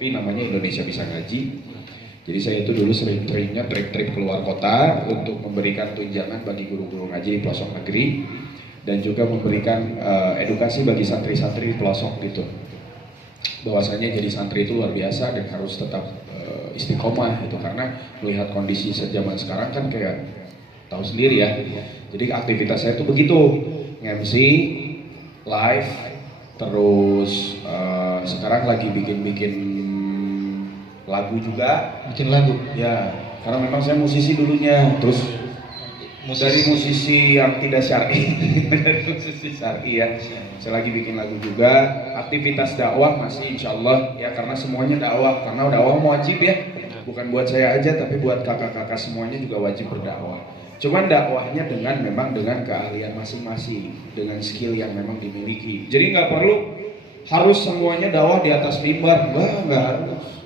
FI namanya Indonesia Bisa Ngaji. Jadi saya itu dulu sering-seringnya trip-trip keluar kota untuk memberikan tunjangan bagi guru-guru ngaji di pelosok negeri dan juga memberikan edukasi bagi santri-santri di pelosok gitu. Bahwasanya jadi santri itu luar biasa dan harus tetap istiqomah gitu, karena melihat kondisi zaman sekarang kan kayak tahu sendiri ya. Jadi aktivitas saya itu begitu, MC, live, terus sekarang lagi bikin lagu juga. Bikin lagu? Ya, karena memang saya musisi dulunya, terus dari musisi yang tidak syar'i, dari musisi syar'i ya. Saya lagi bikin lagu juga. Aktivitas dakwah masih insya Allah ya, karena semuanya dakwah, karena dakwah wajib ya. Bukan buat saya aja, tapi buat kakak-kakak semuanya juga wajib berdakwah. Cuman dakwahnya memang dengan keahlian masing-masing, dengan skill yang memang dimiliki. Jadi nggak perlu harus semuanya dakwah di atas mimbar, nggak harus.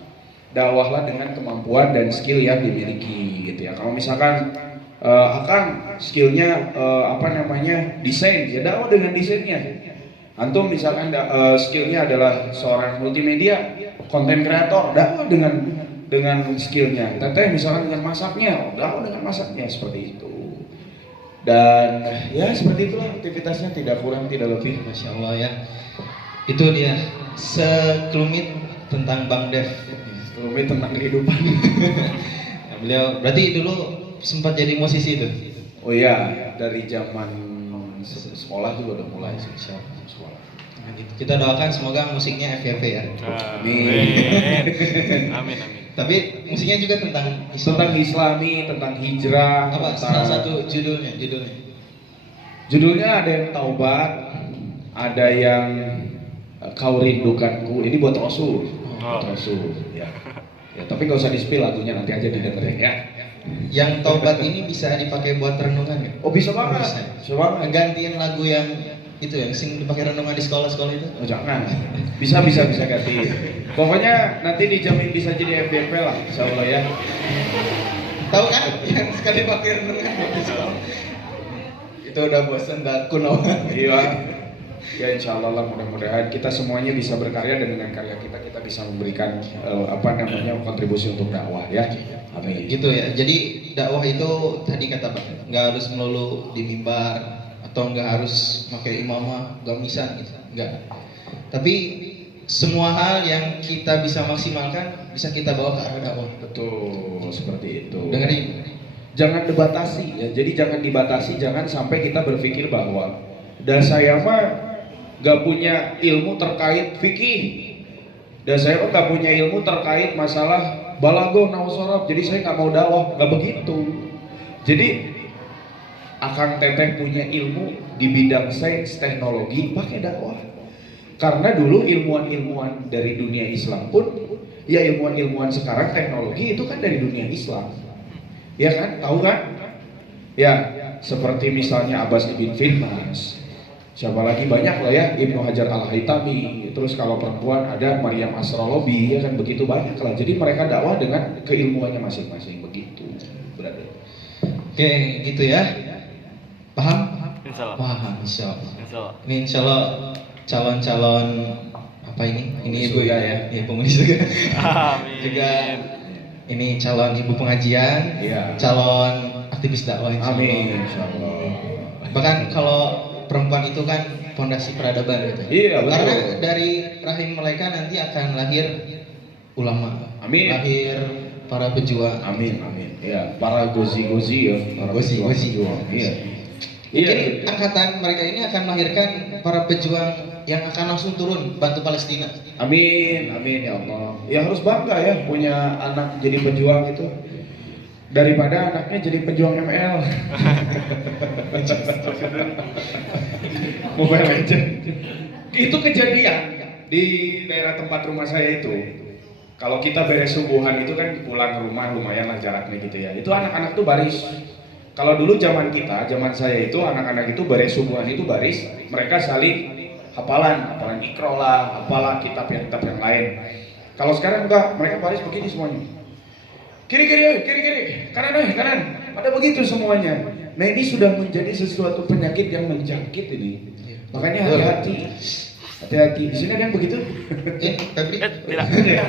Dakwahlah dengan kemampuan dan skill yang dimiliki gitu ya. Kalau misalkan akan skillnya desain, ya dakwah dengan desainnya. Antum misalkan skillnya adalah seorang multimedia, konten kreator, dakwah dengan skillnya. Teteh misalkan dengan masaknya, dakwah dengan masaknya, seperti itu. Dan ya seperti itulah aktivitasnya, tidak kurang tidak lebih. Masya Allah ya. Itu dia sekelumit tentang Bang Dev. Sekelumit tentang kehidupan. Nah, beliau berarti dulu sempat jadi musisi itu. Oh iya, dari zaman sekolah juga udah mulai sekolah. Nah, gitu. Kita doakan semoga musiknya FYP ya. Amin. Amin. Tapi musiknya juga tentang Islam. Tentang Islami, tentang hijrah. Apa? Salah satu judulnya. Judulnya ada yang Taubat, ada yang Kau Rindukanku. Ini buat Rasul. Buat Rasul. Ya. Ya, tapi nggak usah di-spill lagunya, nanti aja didengerin ya. Yang Taubat ini bisa dipakai buat renungan ya? Oh bisa banget. Bisa banget. Gantiin lagu yang itu yang sing dipakai renungan di sekolah-sekolah itu? Oh jangan. Bisa ganti. Pokoknya nanti dijamin bisa jadi FDP lah, insya Allah ya. Tahu kan? Yang sekali pakai renungan di sekolah. Itu udah bosan, udah kuno. Iya. Ya insya Allah lah, mudah-mudahan kita semuanya bisa berkarya dan dengan karya kita bisa memberikan kontribusi untuk dakwah ya. Amin. Gitu ya. Jadi dakwah itu tadi kata Bang, nggak harus melulu di mimbar atau nggak harus pakai imamah, gamisan gitu. Nggak. Tapi semua hal yang kita bisa maksimalkan bisa kita bawa ke arah dakwah. Betul, seperti itu. Dengerin. Jangan dibatasi ya. Jadi jangan dibatasi, jangan sampai kita berpikir bahwa dan saya mah gak punya ilmu terkait fikih, dan saya kok gak punya ilmu terkait masalah balagoh, nausorob, jadi saya gak mau dakwah. Gak begitu. Jadi Akang Teteh punya ilmu di bidang sains teknologi, pakai dakwah. Karena dulu ilmuwan-ilmuwan dari dunia Islam pun, ya ilmuwan-ilmuwan sekarang teknologi itu kan dari dunia Islam, ya kan? Tahu kan? Ya, seperti misalnya Abbas ibn Firmas. Siapa lagi banyak lah ya, Ibnu Hajar al-Haytami. Terus kalau perempuan ada Maryam Asrolobi, ya kan begitu banyak lah. Jadi mereka dakwah dengan keilmuannya masing-masing, begitu berarti. Oke, gitu ya. Paham? Insyaallah. Paham, insyaallah. Insyaallah. Ini insyaallah calon-calon apa ini? Ini ibu Surga ya, ya penghuni surga. Amin. Juga ini calon ibu pengajian, Iya. calon aktivis dakwah. Amin, insyaallah. Bahkan kalau perempuan itu kan fondasi peradaban gitu. Iya, betul. Karena dari rahim mereka nanti akan lahir ulama. Amin. Lahir para pejuang. Amin. Ya, para gozi-gozi ya, para Gozi-gozi. pejuang. Iya. Mungkin Iya. angkatan mereka ini akan melahirkan para pejuang yang akan langsung turun bantu Palestina. Amin ya Allah. Ya harus bangga ya punya anak jadi pejuang itu, daripada anaknya jadi pejuang ML. Mobile Legend. Itu kejadian di daerah tempat rumah saya itu. Kalau kita beres subuhan itu kan pulang ke rumah lumayan lah jaraknya gitu ya. Itu anak-anak tuh baris. Kalau dulu zaman saya itu anak-anak itu beres subuhan itu baris, mereka saling hafalan ikro lah, apalah kitab yang lain. Kalau sekarang enggak, mereka baris begini semuanya. Kiri, kanan. Ada begitu semuanya. Nah ini sudah menjadi sesuatu penyakit yang menjangkit ini. Makanya hati-hati. Hati-hati. Di sini ada yang begitu? Febri? Tidak. Ya,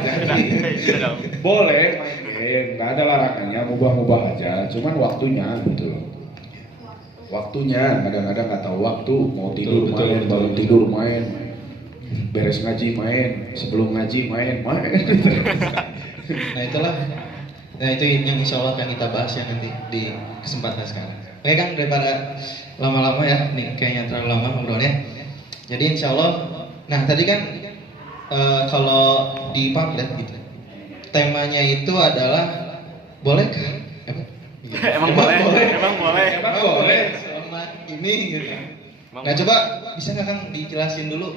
Tidak dong. boleh main game, nggak ada larangannya, mubah-mubah aja. Cuman waktunya gitu. Waktunya kadang-kadang nggak tahu waktu, mau tidur Betul, main, betul, baru betul. tidur main, beres ngaji main, sebelum ngaji main. Nah itulah, nah itu yang insya Allah akan kita bahas ya nanti di kesempatan sekarang. Oke kan, daripada lama-lama ya, nih kayaknya terlalu lama ngobrolnya. Jadi insya Allah, nah tadi kan kalau di pamflet gitu, temanya itu adalah bolehkah? Emang boleh. Emang boleh. Emang boleh. Selama ini gitu. Emang Nah coba bisa nggak Kang dijelasin dulu,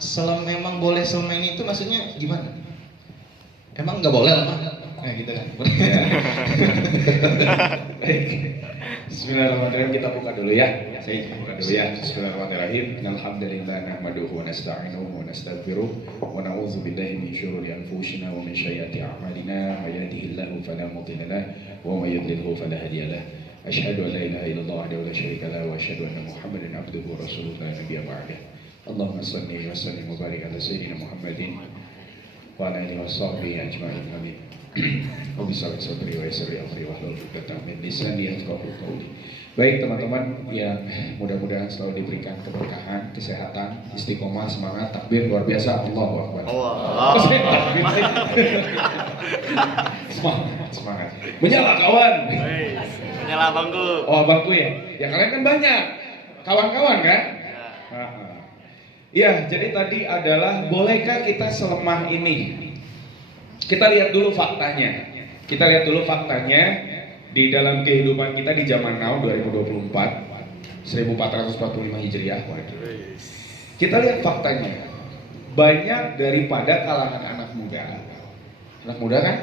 selama memang boleh selama ini itu maksudnya gimana? Emang nggak boleh lah, nah gitu kan? Bismillahirrahmanirrahim, kita buka dulu ya. Saya buka dulu ya. Bismillahirrahmanirrahim. Alhamdulillah nahmaduhu wa nasta'inuhu wa nastaghfiruh wa na'udzu billahi min syururi anfusina wa min sayyiati a'malina. May yahdihillahu fala mudilla lahu wa may yudlilhu fala hadiya lahu. Asyhadu an la ilaha illallah wahdahu la syarika lahu wa asyhadu anna Muhammadan abduhu wa rasuluhu la nabiyya ba'dahu. Allahumma shalli wa sallim wa barik ala sayyidina Muhammadin wa ala alihi wa sahbihi ajma'in. Amin. Rabbi shalli sadri wa yassir li amri wahlul 'uqdatam min lisani yafqahu qawli. Baik teman-teman yang mudah-mudahan selalu diberikan keberkahan, kesehatan, istiqomah, semangat, takbir luar biasa, Allahu Akbar. Allah. Semangat. Menyala kawan. Wih, menyala bangku. Oh abangku ya. Ya kalian kan banyak kawan-kawan kan? Ya. Iya, jadi tadi adalah bolehkah kita selemah ini? Kita lihat dulu faktanya. Kita lihat dulu faktanya di dalam kehidupan kita di zaman now 2024 1445 Hijriah. Kita lihat faktanya. Banyak daripada kalangan anak muda. Anak muda kan?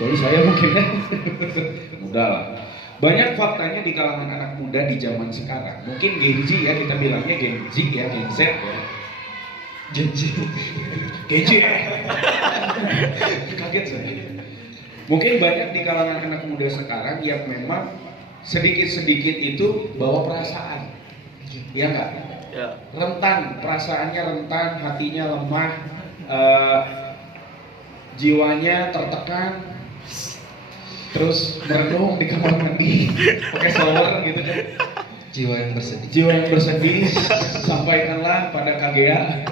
Jadi saya mungkin muda lah. Banyak faktanya di kalangan anak muda di zaman sekarang. Mungkin Gen Z ya, kita bilangnya Gen Z ya, Gen Z ya. Gen Z ya. Kaget saya. Mungkin banyak di kalangan anak muda sekarang yang memang sedikit-sedikit itu bawa perasaan. Ya enggak? Ya. Rentan, perasaannya rentan, hatinya lemah, jiwanya tertekan, terus merenung di kamar mandi pakai shower gitu kan. Jiwa yang bersedih. Jiwa yang bersedih sampaikanlah pada KGA.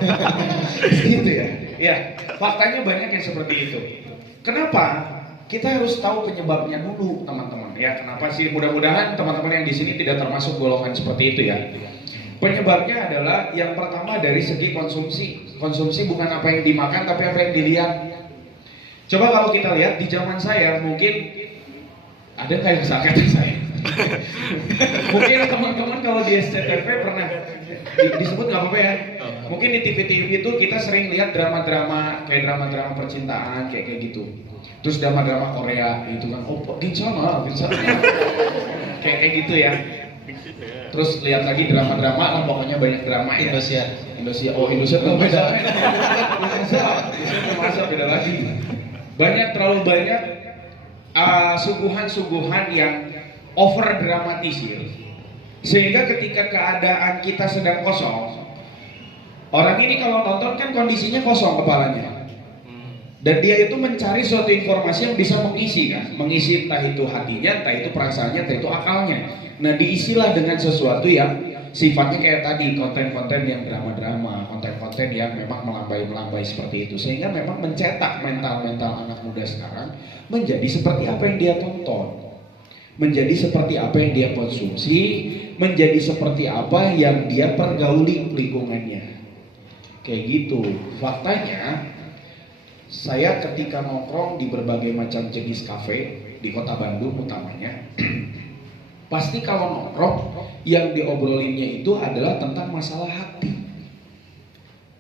Gitu ya. Ya, faktanya banyak yang seperti itu. Kenapa? Kita harus tahu penyebabnya dulu, teman-teman. Ya, kenapa sih? Mudah-mudahan teman-teman yang di sini tidak termasuk golongan seperti itu ya. Penyebabnya adalah yang pertama dari segi konsumsi. Konsumsi bukan apa yang dimakan tapi apa yang dilihat. Coba kalau kita lihat di zaman saya mungkin ada nggak yang sakit saya? Mungkin teman-teman kalau di SCTV pernah disebut nggak apa-apa ya. Mungkin di TV-TV itu kita sering lihat drama-drama kayak drama-drama percintaan kayak gitu. Terus drama-drama Korea itu kan, oh Ginsama, kayak gitu ya. Terus lihat lagi drama-drama, lah pokoknya banyak drama ya. Indonesia, oh Indonesia tuh beda. Indonesia beda lagi. Terlalu banyak suguhan-suguhan yang over dramatisir, sehingga ketika keadaan kita sedang kosong, orang ini kalau nonton kan kondisinya kosong kepalanya. Dan dia itu mencari suatu informasi yang bisa mengisi kan, mengisi entah itu hatinya, entah itu perasaannya, entah itu akalnya. Nah diisilah dengan sesuatu yang sifatnya kayak tadi, konten-konten yang drama-drama, konten-konten yang memang melambai-melambai seperti itu, sehingga memang mencetak mental-mental anak muda sekarang menjadi seperti apa yang dia tonton, menjadi seperti apa yang dia konsumsi, menjadi seperti apa yang dia pergauli lingkungannya. Kayak gitu. Faktanya saya ketika nongkrong di berbagai macam jenis kafe di kota Bandung utamanya, pasti kalau nongkrong yang diobrolinnya itu adalah tentang masalah hati.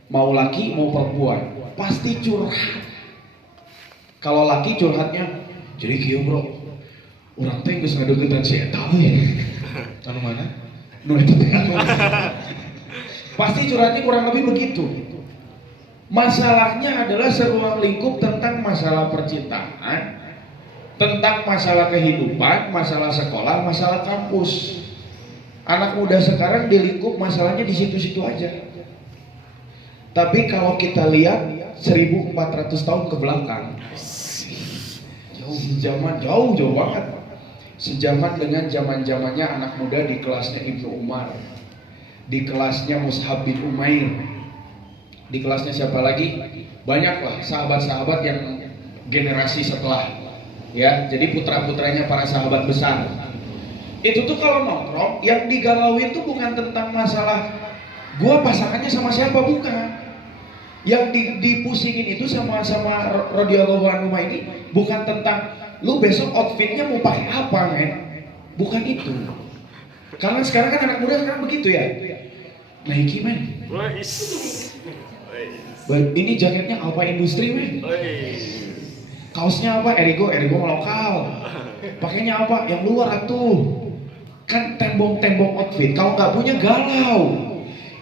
Mau laki mau perempuan, pasti curhat. Kalau laki curhatnya, jadi kieu bro, orang teh geus ngadeukeutan si eta we. Anu mana? Nu eta teh. Pasti curhatnya kurang lebih begitu. Masalahnya adalah seruang lingkup tentang masalah percintaan, tentang masalah kehidupan, masalah sekolah, masalah kampus. Anak muda sekarang di lingkup masalahnya di situ-situ aja. Tapi kalau kita lihat 1400 tahun ke belakang, jauh banget. Sejaman dengan zaman-zamannya anak muda di kelasnya Ibnu Umar, di kelasnya Mus'hab bin Umair, di kelasnya siapa lagi? Banyaklah sahabat-sahabat yang generasi setelah, ya. Jadi putra-putranya para sahabat besar. Itu tuh kalau nongkrong, yang digalauin tuh bukan tentang masalah gua pasangannya sama siapa, bukan. Yang dipusingin itu sama radhiyallahu anhu ini bukan tentang lu besok outfitnya mau pakai apa, men. Bukan itu. Karena sekarang kan anak muda sekarang begitu ya. Nike, men. Ini jaketnya Alpha Industri, men. Kaosnya apa? Erigo lokal. Pakainya apa? Yang luar atuh. Kan tembong-tembong outfit. Kalau nggak punya galau.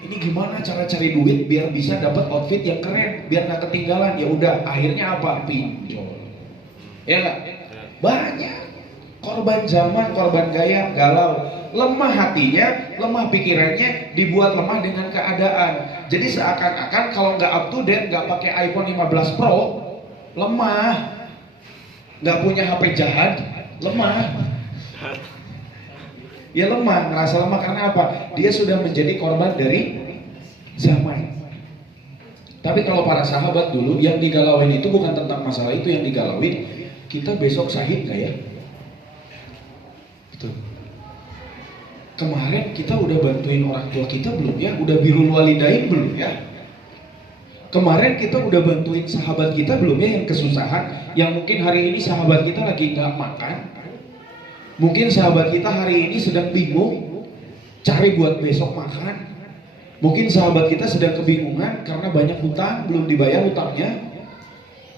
Ini gimana cara cari duit biar bisa dapat outfit yang keren, biar nggak ketinggalan. Ya udah, akhirnya apa? Pinjol. Ya nggak? Banyak korban zaman, korban gaya, galau, lemah hatinya, lemah pikirannya, dibuat lemah dengan keadaan. Jadi seakan-akan kalau nggak up to date, nggak pakai iPhone 15 Pro, lemah. Nggak punya HP jahat, lemah. Ya lemah, ngerasa lemah karena apa? Dia sudah menjadi korban dari zaman. Tapi kalau para sahabat dulu yang digalauin itu bukan tentang masalah itu yang digalauin. Kita besok syahid gak ya? Betul. Kemarin kita udah bantuin orang tua kita belum ya? Udah birrul walidain belum ya? Kemarin kita udah bantuin sahabat kita belum ya yang kesusahan? Yang mungkin hari ini sahabat kita lagi gak makan. Mungkin sahabat kita hari ini sedang bingung cari buat besok makan. Mungkin sahabat kita sedang kebingungan karena banyak hutang, belum dibayar hutangnya.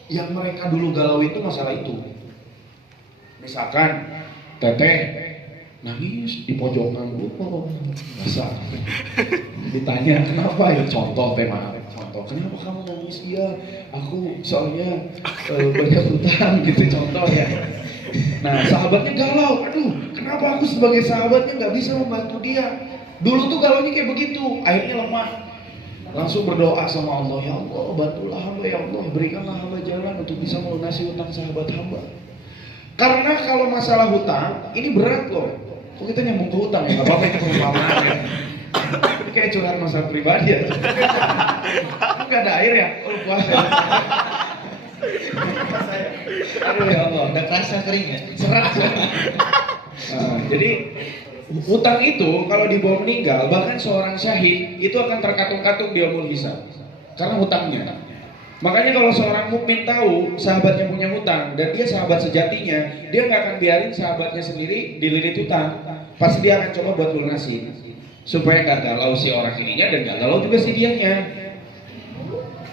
Yang mereka dulu galau itu masalah itu. Misalkan teteh nangis di pojokan, masa ditanya kenapa ya, contoh tema contoh, kenapa kamu nangis? Iya, aku soalnya banyak hutang gitu, contoh ya. Nah sahabatnya galau, aduh kenapa aku sebagai sahabatnya nggak bisa membantu dia. Dulu tuh galaunya kayak begitu, akhirnya lemah. Langsung berdoa sama Allah, ya Allah bantulah hamba, ya Allah berikanlah hamba jalan untuk bisa melunasi hutang sahabat hamba. Karena kalau masalah hutang ini berat loh. Kok kita nyambung ke hutang ya? Gak apa-apa itu perumpamaan ya. Ini kayak curhat masalah pribadi ya. Gak ada air ya? Oh puasa. Aduh ya Allah, Udah kerasa kering ya? serat. Jadi hutang itu kalau dibawa meninggal, bahkan seorang syahid itu akan terkatung-katung di yaumul hisab karena hutangnya. Makanya kalau seorang mukmin tahu sahabatnya punya hutang dan dia sahabat sejatinya, dia nggak akan biarin sahabatnya sendiri dililit hutang. Pasti dia akan coba buat lunasi supaya nggak galau si orang ininya dan nggak galau juga si dianya.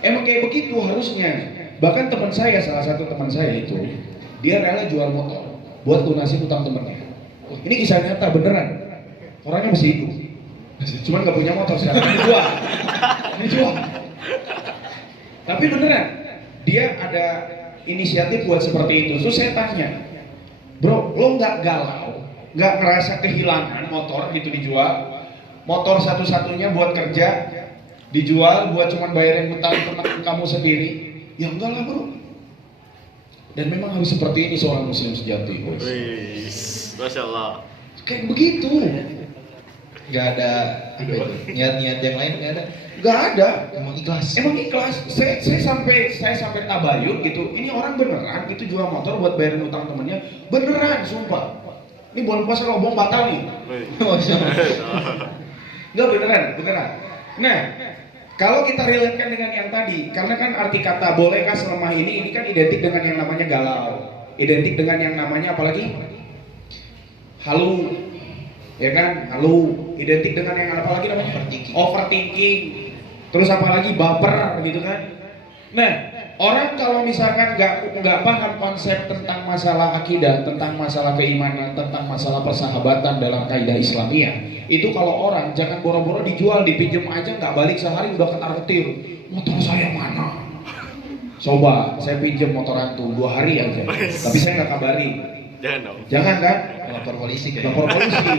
Emang kayak begitu harusnya. Bahkan teman saya, salah satu teman saya itu, dia rela jual motor buat lunasi hutang temennya. Ini kisah nyata beneran. Orangnya masih hidup, cuman nggak punya motor sekarang. Ini jual. Tapi beneran, dia ada inisiatif buat seperti itu. Terus saya tanya, bro, lo nggak galau, nggak ngerasa kehilangan motor gitu dijual? Motor satu-satunya buat kerja dijual buat cuman bayarin hutang teman kamu sendiri? Ya enggak lah bro. Dan memang harus seperti ini seorang muslim sejati, boys. Masya Allah. Kayak begitu. Nggak ada apa itu, niat-niat yang lain nggak ada. Nggak ada. Emang ikhlas. Emang ikhlas. Saya sampai tabayun gitu. Ini orang beneran gitu jual motor buat bayarin utang temennya. Beneran, sumpah. Ini bulan puasa ngomong batal nih. Nggak beneran. Nah, kalau kita relatekan dengan yang tadi, karena kan arti kata bolehkah selemah ini kan identik dengan yang namanya galau, identik dengan yang namanya apalagi halu, ya kan, halu, identik dengan yang apalagi namanya overthinking, terus apalagi baper gitu kan. Nah, orang kalau misalkan nggak paham konsep tentang masalah akidah, tentang masalah keimanan, tentang masalah persahabatan dalam kaidah Islamiyah, itu kalau orang jangan boro-boro dijual, dipinjam aja nggak balik sehari udah ketar-ketir. Motor saya mana? Coba saya pinjam motor antum 2 hari aja, tapi saya nggak kabari. Jangan dong. Jangan kan? Lapor polisi kayak. Lapor polisi.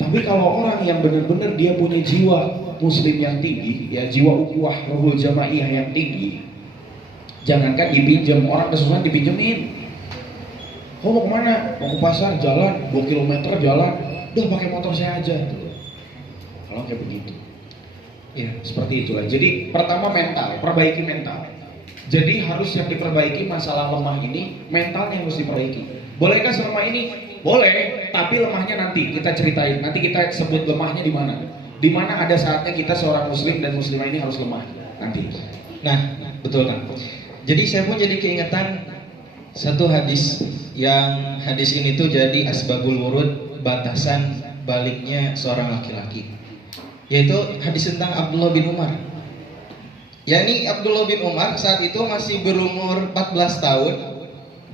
Tapi kalau orang yang benar-benar dia punya jiwa muslim yang tinggi, ya jiwa ukhuwah ruhul jamaiyah yang tinggi, jangankan dipinjam, orang kesusahan dipinjemin. Oh mau kemana? Mau ke pasar, jalan 2 km jalan, udah pakai motor saya aja. Kalau kayak begitu, ya seperti itulah. Jadi pertama mental, perbaiki mental. Jadi harus yang diperbaiki masalah lemah ini, mentalnya harus diperbaiki. Bolehkah selemah ini? Boleh, tapi lemahnya nanti kita ceritain. Nanti kita sebut lemahnya di mana. Di mana ada saatnya kita seorang muslim dan muslimah ini harus lemah nanti. Nah, betul kan. Jadi saya pun jadi keingetan satu hadis, yang hadis ini tuh jadi asbabul wurud, batasan baliknya seorang laki-laki. Yaitu hadis tentang Abdullah bin Umar. Yani Abdullah bin Umar saat itu masih berumur 14 tahun,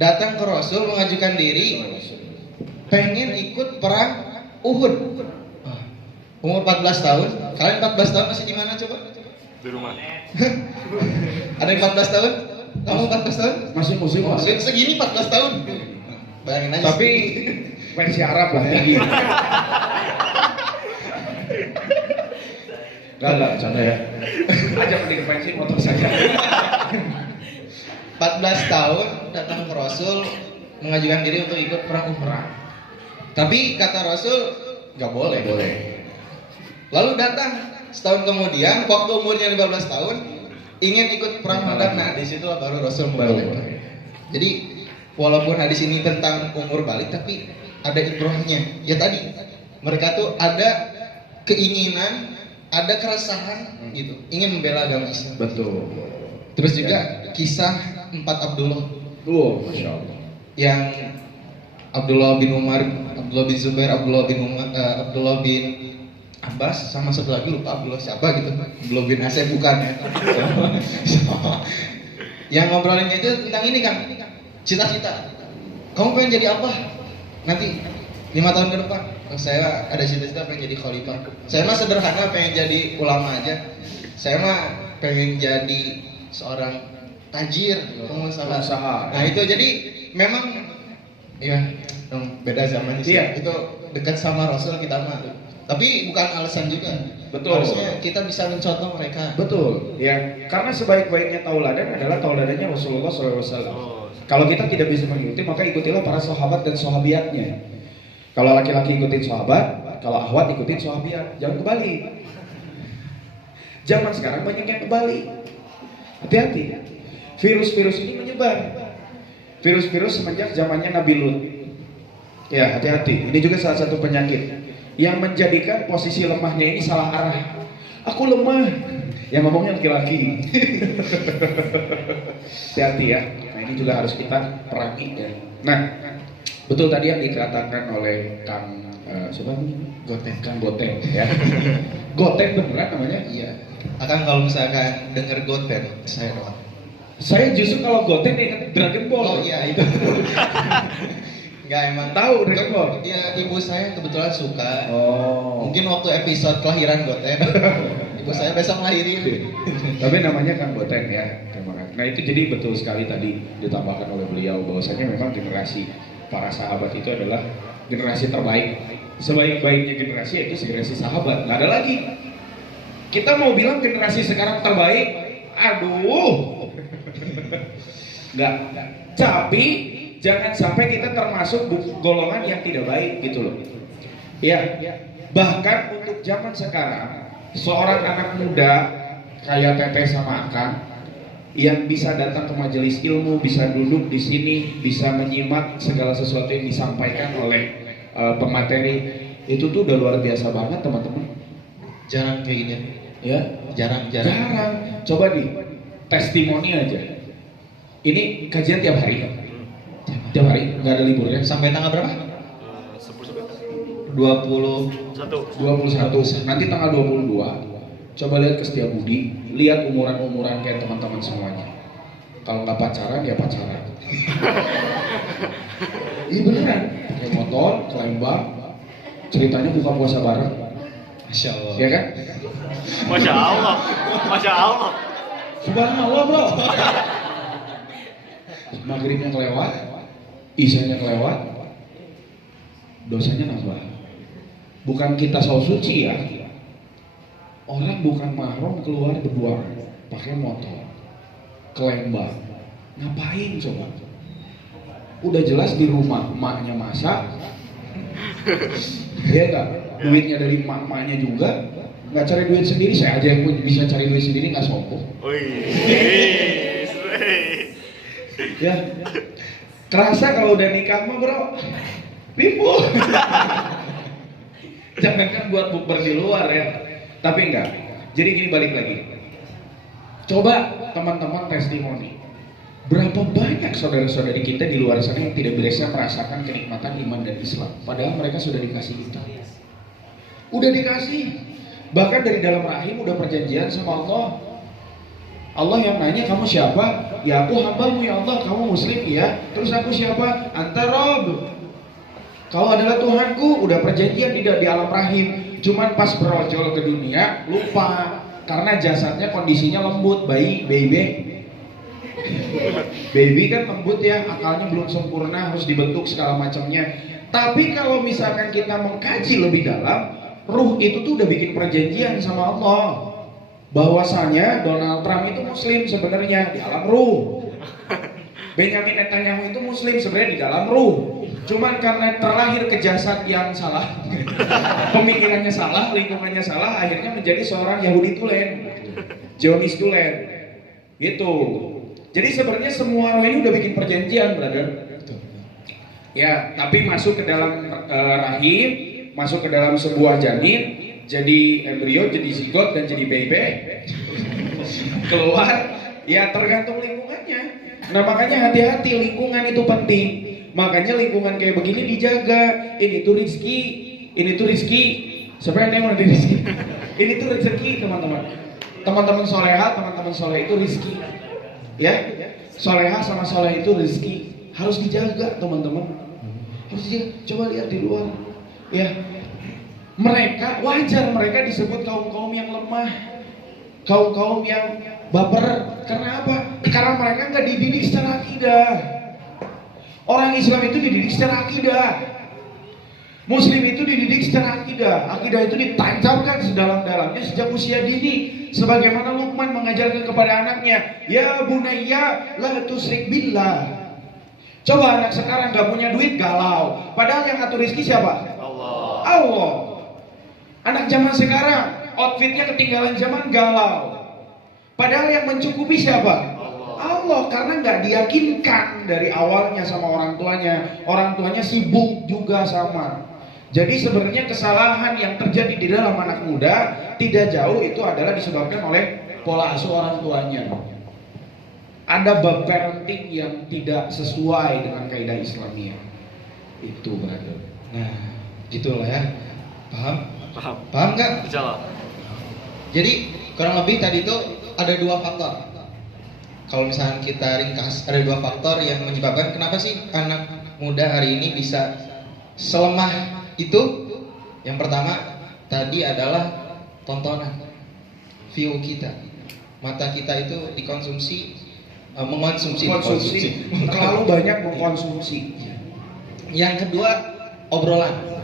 datang ke Rasul mengajukan diri pengen ikut perang Uhud. Umur 14 tahun. Kalian 14 tahun masih di mana coba? Di rumah. Ada yang 14 tahun? Kamu 14 tahun? Masih muslim Mas. Segini 14 tahun. Bayangin aja. Tapi versi Arab lah tinggi. Enggak, canda ya. Ajak mending pensi motor saja. 14 tahun datang ke Rasul mengajukan diri untuk ikut perang Uhud. Tapi kata Rasul nggak boleh. Lalu datang setahun kemudian, waktu umurnya 15 tahun, ingin ikut perang Badar. Nah, disitulah baru Rasul membolehkan. Jadi walaupun hadis ini tentang umur balik, tapi ada ibrahnya. Ya tadi mereka tuh ada keinginan, ada keresahan gitu, ingin membela agama Islam. Betul. Terus juga kisah 4 Abdullah. Masya Allah. Yang Abdullah bin Umar, Abdullah bin Zubair, Abdullah bin Abbas, sama satu lagi lupa Abdullah siapa gitu. Abdullah bin Asef bukan ya. Yang ngobrolinnya itu tentang ini kan, cita-cita. Kamu pengen jadi apa? Nanti 5 tahun ke depan. Saya ada cita-cita pengen jadi khalifah. Saya mah sederhana pengen jadi ulama aja. Saya mah pengen jadi seorang tajir, pengusaha. Nah itu jadi memang ya beda zaman sih. Iya. Itu dekat sama Rasul kita mah. Tapi bukan alasan juga. Betul. Harusnya kita bisa mencontoh mereka. Betul. Ya, karena sebaik-baiknya tauladan adalah tauladannya Rasulullah SAW. Kalau kita tidak bisa mengikuti, maka ikutilah para sahabat dan sahabiatnya. Kalau laki-laki ikutin sahabat, kalau akhwat ikutin sahabiat. Jangan kebalik. Zaman sekarang banyak yang kebalik. Hati-hati. Virus-virus ini menyebar. Virus-virus semenjak zamannya Nabi Lut. Ya, hati-hati. Ini juga salah satu penyakit yang menjadikan posisi lemahnya ini salah arah. Aku lemah. Yang ngomongnya laki-laki. Hati-hati ya. Nah, ini juga harus kita perangi ya. Nah, betul tadi yang dikatakan oleh Kang siapa namanya? Kang Goten ya. Goten beneran namanya? Iya. Akan kalau misalkan dengar Goten, saya doang. Saya justru kalau Goten ingat Dragon Ball. Oh iya itu. Enggak emang Tahu Dragon Ball? Iya, ibu saya kebetulan suka. Oh. Mungkin waktu episode kelahiran Goten. Ibu saya besok ngelahirin. Tapi namanya Kang Goten ya. Terima kasih. Nah itu jadi betul sekali tadi ditambahkan oleh beliau bahwasanya memang generasi para sahabat itu adalah generasi terbaik. Sebaik-baiknya generasi itu generasi sahabat. Nggak ada lagi. Kita mau bilang generasi sekarang terbaik, aduh. Nggak. Tapi jangan sampai kita termasuk golongan yang tidak baik gitu loh. Ya. Bahkan untuk zaman sekarang, seorang anak muda kayak Teteh sama Akang yang bisa datang ke majelis ilmu, bisa duduk di sini, bisa menyimak segala sesuatu yang disampaikan oleh pemateri, itu tuh udah luar biasa banget teman-teman. Jarang kayak gini. Ya, Jarang. Coba di testimoni aja. Ini kajian tiap hari. Tiap hari, nggak ada liburnya. Sampai tanggal berapa? 10 21. Nanti tanggal 22. Coba lihat ke Setiabudi, lihat umuran-umuran kayak teman-teman semuanya. Kalau nggak pacaran, ya pacaran. Iya beneran. Pakai motor, ke Lembang, ceritanya buka puasa bareng. Masya Allah. Ya kan? Masya Allah. Masya Allah. Subhanallah bro. Maghribnya kelewat, isyanya kelewat, dosanya nambah. Bukan kita so suci ya, Orang bukan mahram keluar berdua pakai motor ke Lembang. Ngapain coba? Udah jelas di rumah emaknya masak. Iya enggak? Duitnya dari emak-emaknya juga. Nggak cari duit sendiri, saya aja yang bisa cari duit sendiri, nggak sombong. Ya, kerasa kalau udah nikah mah bro, pimpul. Jangankan buat bukber di luar ya, tapi enggak. Jadi gini, balik lagi. Coba teman-teman testimoni. Berapa banyak saudara-saudari kita di luar sana yang tidak bisa merasakan kenikmatan iman dan Islam, padahal mereka sudah dikasih itu. Udah dikasih. Bahkan dari dalam rahim udah perjanjian sama Allah. Allah yang nanya, kamu siapa? Ya aku hambamu ya Allah. Kamu muslim ya? Terus aku siapa? Anta Rabb. Kau adalah Tuhanku. Udah perjanjian di alam rahim. Cuman pas berojol ke dunia lupa. Karena jasadnya kondisinya lembut. Baby kan lembut ya. Akalnya belum sempurna, harus dibentuk segala macamnya. Tapi kalau misalkan kita mengkaji lebih dalam, ruh itu tuh udah bikin perjanjian sama Allah bahwasanya Donald Trump itu muslim sebenarnya di alam ruh. Benjamin Netanyahu itu muslim sebenarnya di dalam ruh. Cuman karena terlahir ke jasad yang salah, pemikirannya salah, lingkungannya salah, akhirnya menjadi seorang Yahudi tulen, Zionis tulen. Gitu. Jadi sebenarnya semua roh ini udah bikin perjanjian, brother. Ya, tapi masuk ke dalam rahim, masuk ke dalam sebuah janin, jadi embrio, jadi zigot, dan jadi baby. Keluar, ya tergantung lingkungannya. Nah makanya hati-hati, lingkungan itu penting. Makanya lingkungan kayak begini dijaga. Ini tuh rizki, ini tuh rizki. Sebenarnya yang ada rizki. Ini tuh rezeki teman-teman. Teman-teman soleha, teman-teman soleh itu rizki. Ya, soleha sama soleh itu rizki. Harus dijaga teman-teman. Harus dijaga. Coba lihat di luar. Ya, mereka wajar mereka disebut kaum-kaum yang lemah, kaum-kaum yang baper. Karena apa? Karena mereka nggak dididik secara akidah. Orang Islam itu dididik secara akidah. Muslim itu dididik secara akidah. Akidah itu ditancapkan sedalam-dalamnya sejak usia dini. Sebagaimana Luqman mengajarkan kepada anaknya, ya bunayya la tusyrik billah. Coba anak sekarang gak punya duit galau. Padahal yang ngatur rezeki siapa? Allah. Anak zaman sekarang outfitnya ketinggalan zaman galau. Padahal yang mencukupi siapa? Allah. Karena nggak diyakinkan dari awalnya sama orang tuanya. Orang tuanya sibuk juga sama. Jadi sebenarnya kesalahan yang terjadi di dalam anak muda tidak jauh itu adalah disebabkan oleh pola asuh orang tuanya. Ada bab parenting yang tidak sesuai dengan kaidah Islamiyah. Itu brother. Nah, gitulah ya. Paham? Paham. Paham nggak? Insyaallah. Jadi kurang lebih tadi itu ada dua faktor. Kalau misalnya kita ringkas, ada dua faktor yang menyebabkan kenapa sih anak muda hari ini bisa selemah itu. Yang pertama tadi adalah tontonan, view kita, mata kita itu dikonsumsi, mengonsumsi. Terlalu banyak mengkonsumsi. Yang kedua obrolan,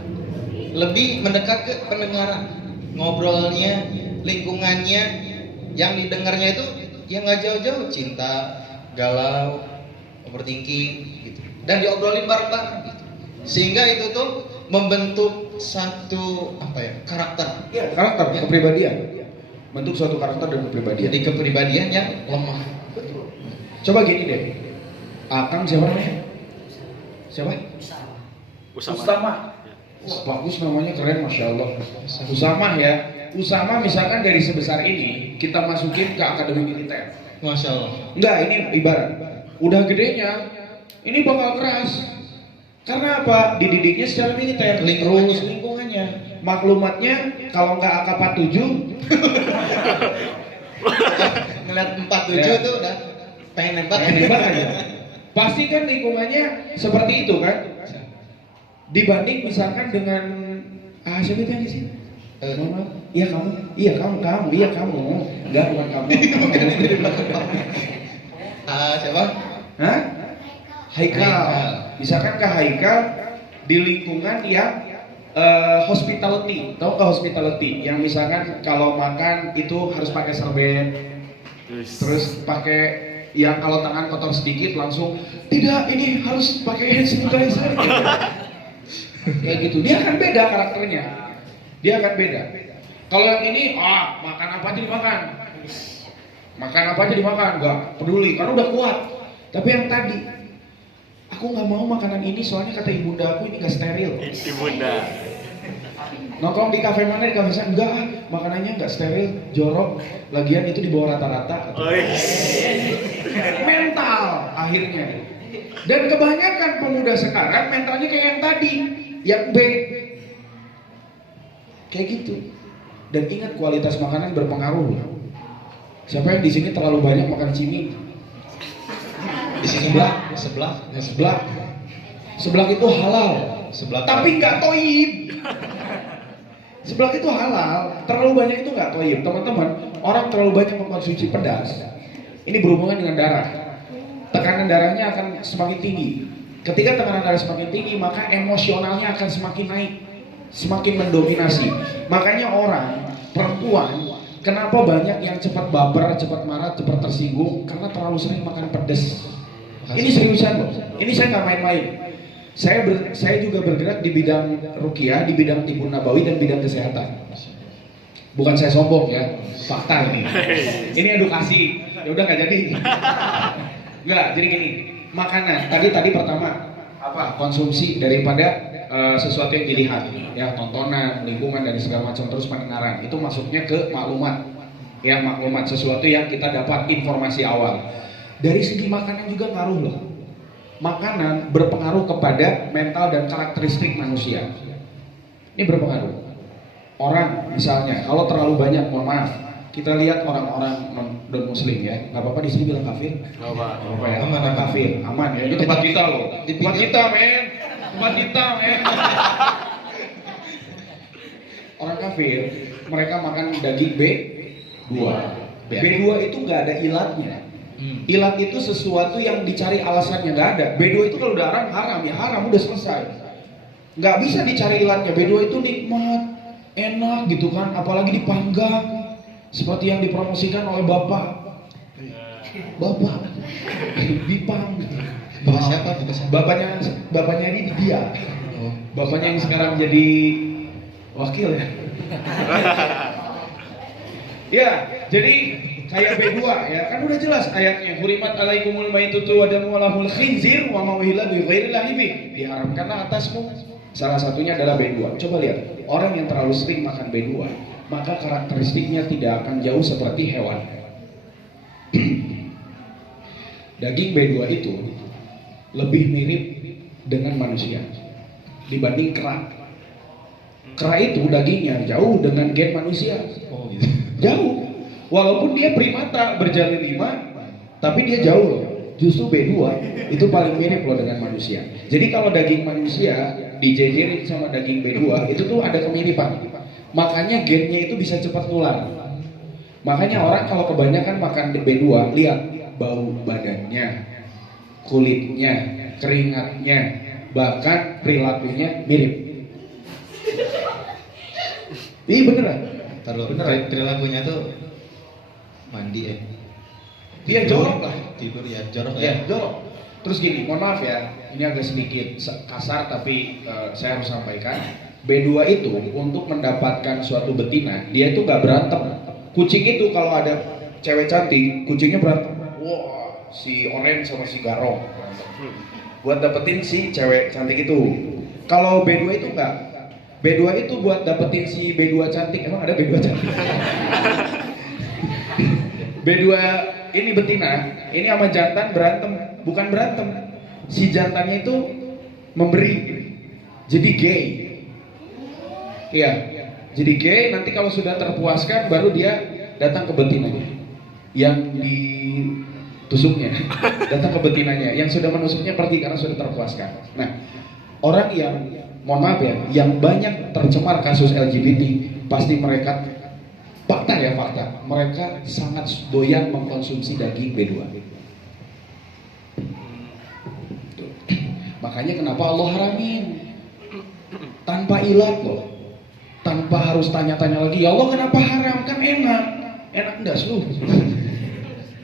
lebih mendekat ke pendengaran, ngobrolnya, lingkungannya, yang didengarnya itu yang nggak jauh-jauh, cinta, galau, overthinking, gitu. Dan diobrolin bareng-bareng, gitu. Sehingga itu tuh membentuk satu karakter. Ya, karakter, kepribadian. Bentuk suatu karakter dan kepribadian. Jadi kepribadian yang lemah. Coba gini deh, Akang siapa namanya? Siapa? Usama. Bagus namanya, keren, masya Allah. Usama ya. Usama misalkan dari sebesar ini kita masukin ke akademi militer. Masya Allah. Enggak, ini ibarat. Udah gedenya, ini bakal keras. Karena apa? Dididiknya secara militer. Terus lingkungannya, maklumatnya kalau nggak AK-47 ngeliat 47 ya. tuh udah pengen nembak aja. Pasti kan lingkungannya seperti itu kan. Dibanding misalkan dengan siapa yang di sini? Iya kamu. Enggak, bukan kamu. Siapa? Hah? Haikal. Misalkan ke Haikal di lingkungan yang Hospitality, tahu nggak hospitality? Yang misalkan kalau makan itu harus pakai serbet, terus pakai yang kalau tangan kotor sedikit langsung tidak, ini harus pakai hand sanitizer. Kayak gitu, dia akan beda karakternya, dia akan beda. Kalau yang ini, makan apa aja dimakan, makan apa aja dimakan, nggak peduli, karena udah kuat. Tapi yang tadi, aku nggak mau makanan ini soalnya kata ibunda aku ini nggak steril. Ibunda. Nongkrong di kafe mana, di kafe sana, enggak, makanannya nggak steril, jorok, lagian itu di bawah rata-rata. Mental akhirnya. Dan kebanyakan pemuda sekarang mentalnya kayak yang tadi, yang B. Kayak gitu. Dan ingat, kualitas makanan berpengaruh. Siapa yang di sini terlalu banyak makan ciming? Di sini Seblak itu halal. Seblak. Tapi nggak toyib. Seblak itu halal, terlalu banyak itu nggak toyib. Teman-teman, orang terlalu banyak mengkonsumsi pedas, ini berhubungan dengan darah. Tekanan darahnya akan semakin tinggi. Ketika tekanan darah semakin tinggi, maka emosionalnya akan semakin naik, semakin mendominasi. Makanya orang, perempuan, kenapa banyak yang cepat baper, cepat marah, cepat tersinggung? Karena terlalu sering makan pedas. Ini seriusan loh, ini saya nggak main-main. Saya juga bergerak di bidang ruqyah, di bidang tibbun nabawi dan bidang kesehatan. Bukan saya sombong ya, fakta ini. Ini edukasi. Ya udah nggak jadi. Nggak, jadi gini. Makanan. Tadi pertama apa? Konsumsi daripada sesuatu yang dilihat, ya tontonan, lingkungan dan segala macam, terus pendengaran. Itu masuknya ke maklumat. Ya, maklumat, sesuatu yang kita dapat informasi awal. Dari segi makanan juga ngaruh loh. Makanan berpengaruh kepada mental dan karakteristik manusia. Ini berpengaruh. Orang misalnya kalau terlalu banyak, mohon maaf, kita lihat orang-orang non muslim ya, nggak apa-apa di sini bilang kafir. Nggak apa-apa ya, aman kafir, aman ya. Ini tempat kita loh, tempat kita men, tempat kita men. Orang kafir, mereka makan daging B2. B2 itu nggak ada ilatnya. Ilat itu sesuatu yang dicari alasannya, nggak ada. B2 itu kalau udah haram ya haram, udah selesai. Nggak bisa dicari ilatnya. B2 itu nikmat, enak gitu kan, apalagi dipanggang seperti yang dipromosikan oleh bapak Bipang. Bapak siapa? Bapaknya ini dia. Bapaknya yang sekarang jadi wakil ya. Ya, jadi kayak B2 ya, kan udah jelas ayatnya. Hurimat alaikumul maitutu wa damu walahul khinzir wa ma uhilla bi ghairillahi bih. Diharamkanlah atasmu. Salah satunya adalah B2. Coba lihat, orang yang terlalu sering makan B2, maka karakteristiknya tidak akan jauh seperti hewan. Daging B2 itu lebih mirip dengan manusia dibanding kera. Kera itu dagingnya jauh dengan gen manusia. Oh gitu. Jauh. Walaupun dia primata berjari 5, tapi dia jauh loh. Justru B2 itu paling mirip loh dengan manusia. Jadi kalau daging manusia dijejerin sama daging B2 itu tuh ada kemiripan. Makanya gennya itu bisa cepat nular. Makanya orang kalau kebanyakan makan B2, lihat bau badannya, kulitnya, keringatnya, bahkan perilakunya mirip. Ini beneran. Perilakunya tuh mandi ya. Dia jorok lah. Tidur ya, jorok Ya, ya. jorok. Terus gini, mohon maaf ya, ini agak sedikit kasar tapi saya harus sampaikan. B2 itu untuk mendapatkan suatu betina, dia itu nggak berantem. Kucing itu kalau ada cewek cantik, kucingnya berantem. Wah, si orange sama si garong buat dapetin si cewek cantik itu. Kalau B2 itu enggak. B2 itu buat dapetin si B2 cantik. Emang ada B2 cantik? B2 ini betina, ini sama jantan berantem, bukan berantem. Si jantannya itu memberi, jadi gay. Iya, jadi gay. Nanti kalau sudah terpuaskan, baru dia datang ke betinanya, yang ditusuknya, datang ke betinanya, yang sudah menusuknya pergi karena sudah terpuaskan. Nah, orang yang, mohon maaf ya, yang banyak tercemar kasus LGBT, pasti mereka, fakta ya fakta, mereka sangat doyan mengkonsumsi daging B2. Makanya kenapa Allah haramin? Tanpa ilat loh, tanpa harus tanya-tanya lagi, ya Allah kenapa haram? Kan enak enggak slow.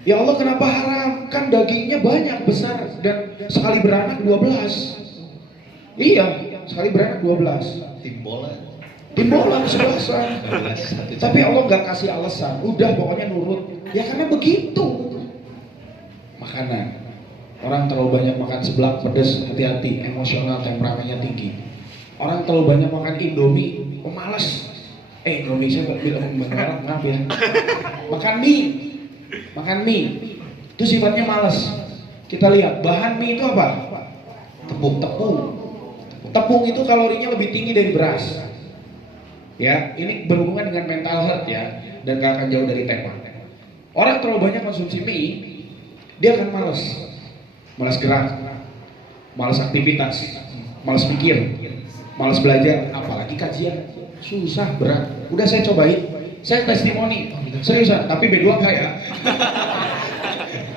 Ya Allah kenapa haram? Kan dagingnya banyak, besar, dan sekali beranak 12. Iya, sekali beranak 12. Tim bola kesebelasan. Tapi Allah nggak kasih alasan, udah pokoknya nurut. Ya karena begitu. Makanan, orang terlalu banyak makan seblak pedas, hati-hati, emosional, temperamennya tinggi. Orang terlalu banyak makan Indomie, pemalas. Indomie saya bilang maaf ya. Makan mie, itu sifatnya malas. Kita lihat bahan mie itu apa? Tepung itu kalorinya lebih tinggi dari beras. Ya, ini berhubungan dengan mental health ya, dan gak akan jauh dari tema. Orang terlalu banyak konsumsi mie, dia akan malas gerak, malas aktivitas, malas mikir, malas belajar, apalagi kajian, susah, berat. Udah saya cobain, saya testimoni, seriusan, tapi B2 enggak ya?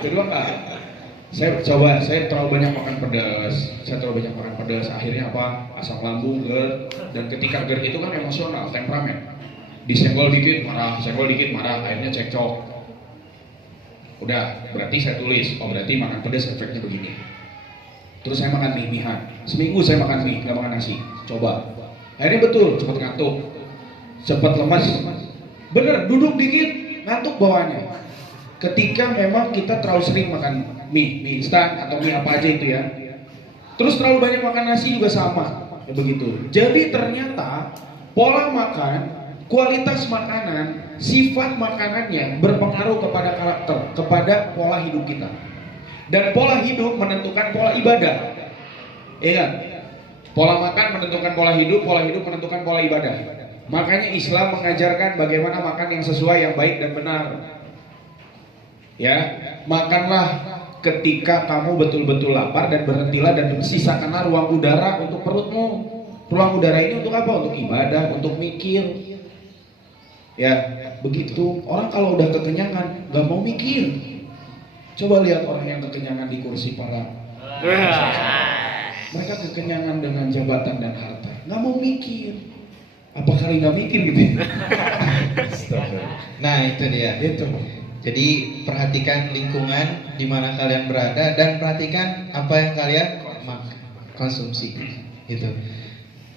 B2 enggak. Saya terlalu banyak makan pedas, akhirnya apa? Asam lambung, GERD, dan ketika GERD itu kan emosional, temperamen. Disenggol dikit marah, akhirnya cekcok. Udah, berarti saya tulis, berarti makan pedas efeknya begini. Terus saya makan mie-mihan, seminggu saya makan mie, nggak makan nasi, coba. Akhirnya betul, cepet ngantuk, cepet lemas. Bener, duduk dikit, ngantuk bawaannya. Ketika memang kita terlalu sering makan mie instan atau mie apa aja itu ya. Terus terlalu banyak makan nasi juga sama, ya begitu. Jadi ternyata pola makan, kualitas makanan, sifat makanannya berpengaruh kepada karakter, kepada pola hidup kita. Dan pola hidup menentukan pola ibadah. Iya kan? Pola makan menentukan pola hidup menentukan pola ibadah. Makanya Islam mengajarkan bagaimana makan yang sesuai, yang baik dan benar. Ya, makanlah ketika kamu betul-betul lapar dan berhentilah dan sisakanlah ruang udara untuk perutmu. Ruang udara ini untuk apa? Untuk ibadah, untuk mikir. Ya, begitu. Orang kalau udah kekenyangan, gak mau mikir. Coba lihat orang yang kekenyangan di kursi para. Mereka kekenyangan dengan jabatan dan harta, gak mau mikir. Apa kali gak mikir gitu? Nah itu dia. Itu. Jadi perhatikan lingkungan di mana kalian berada dan perhatikan apa yang kalian konsumsi. Gitu.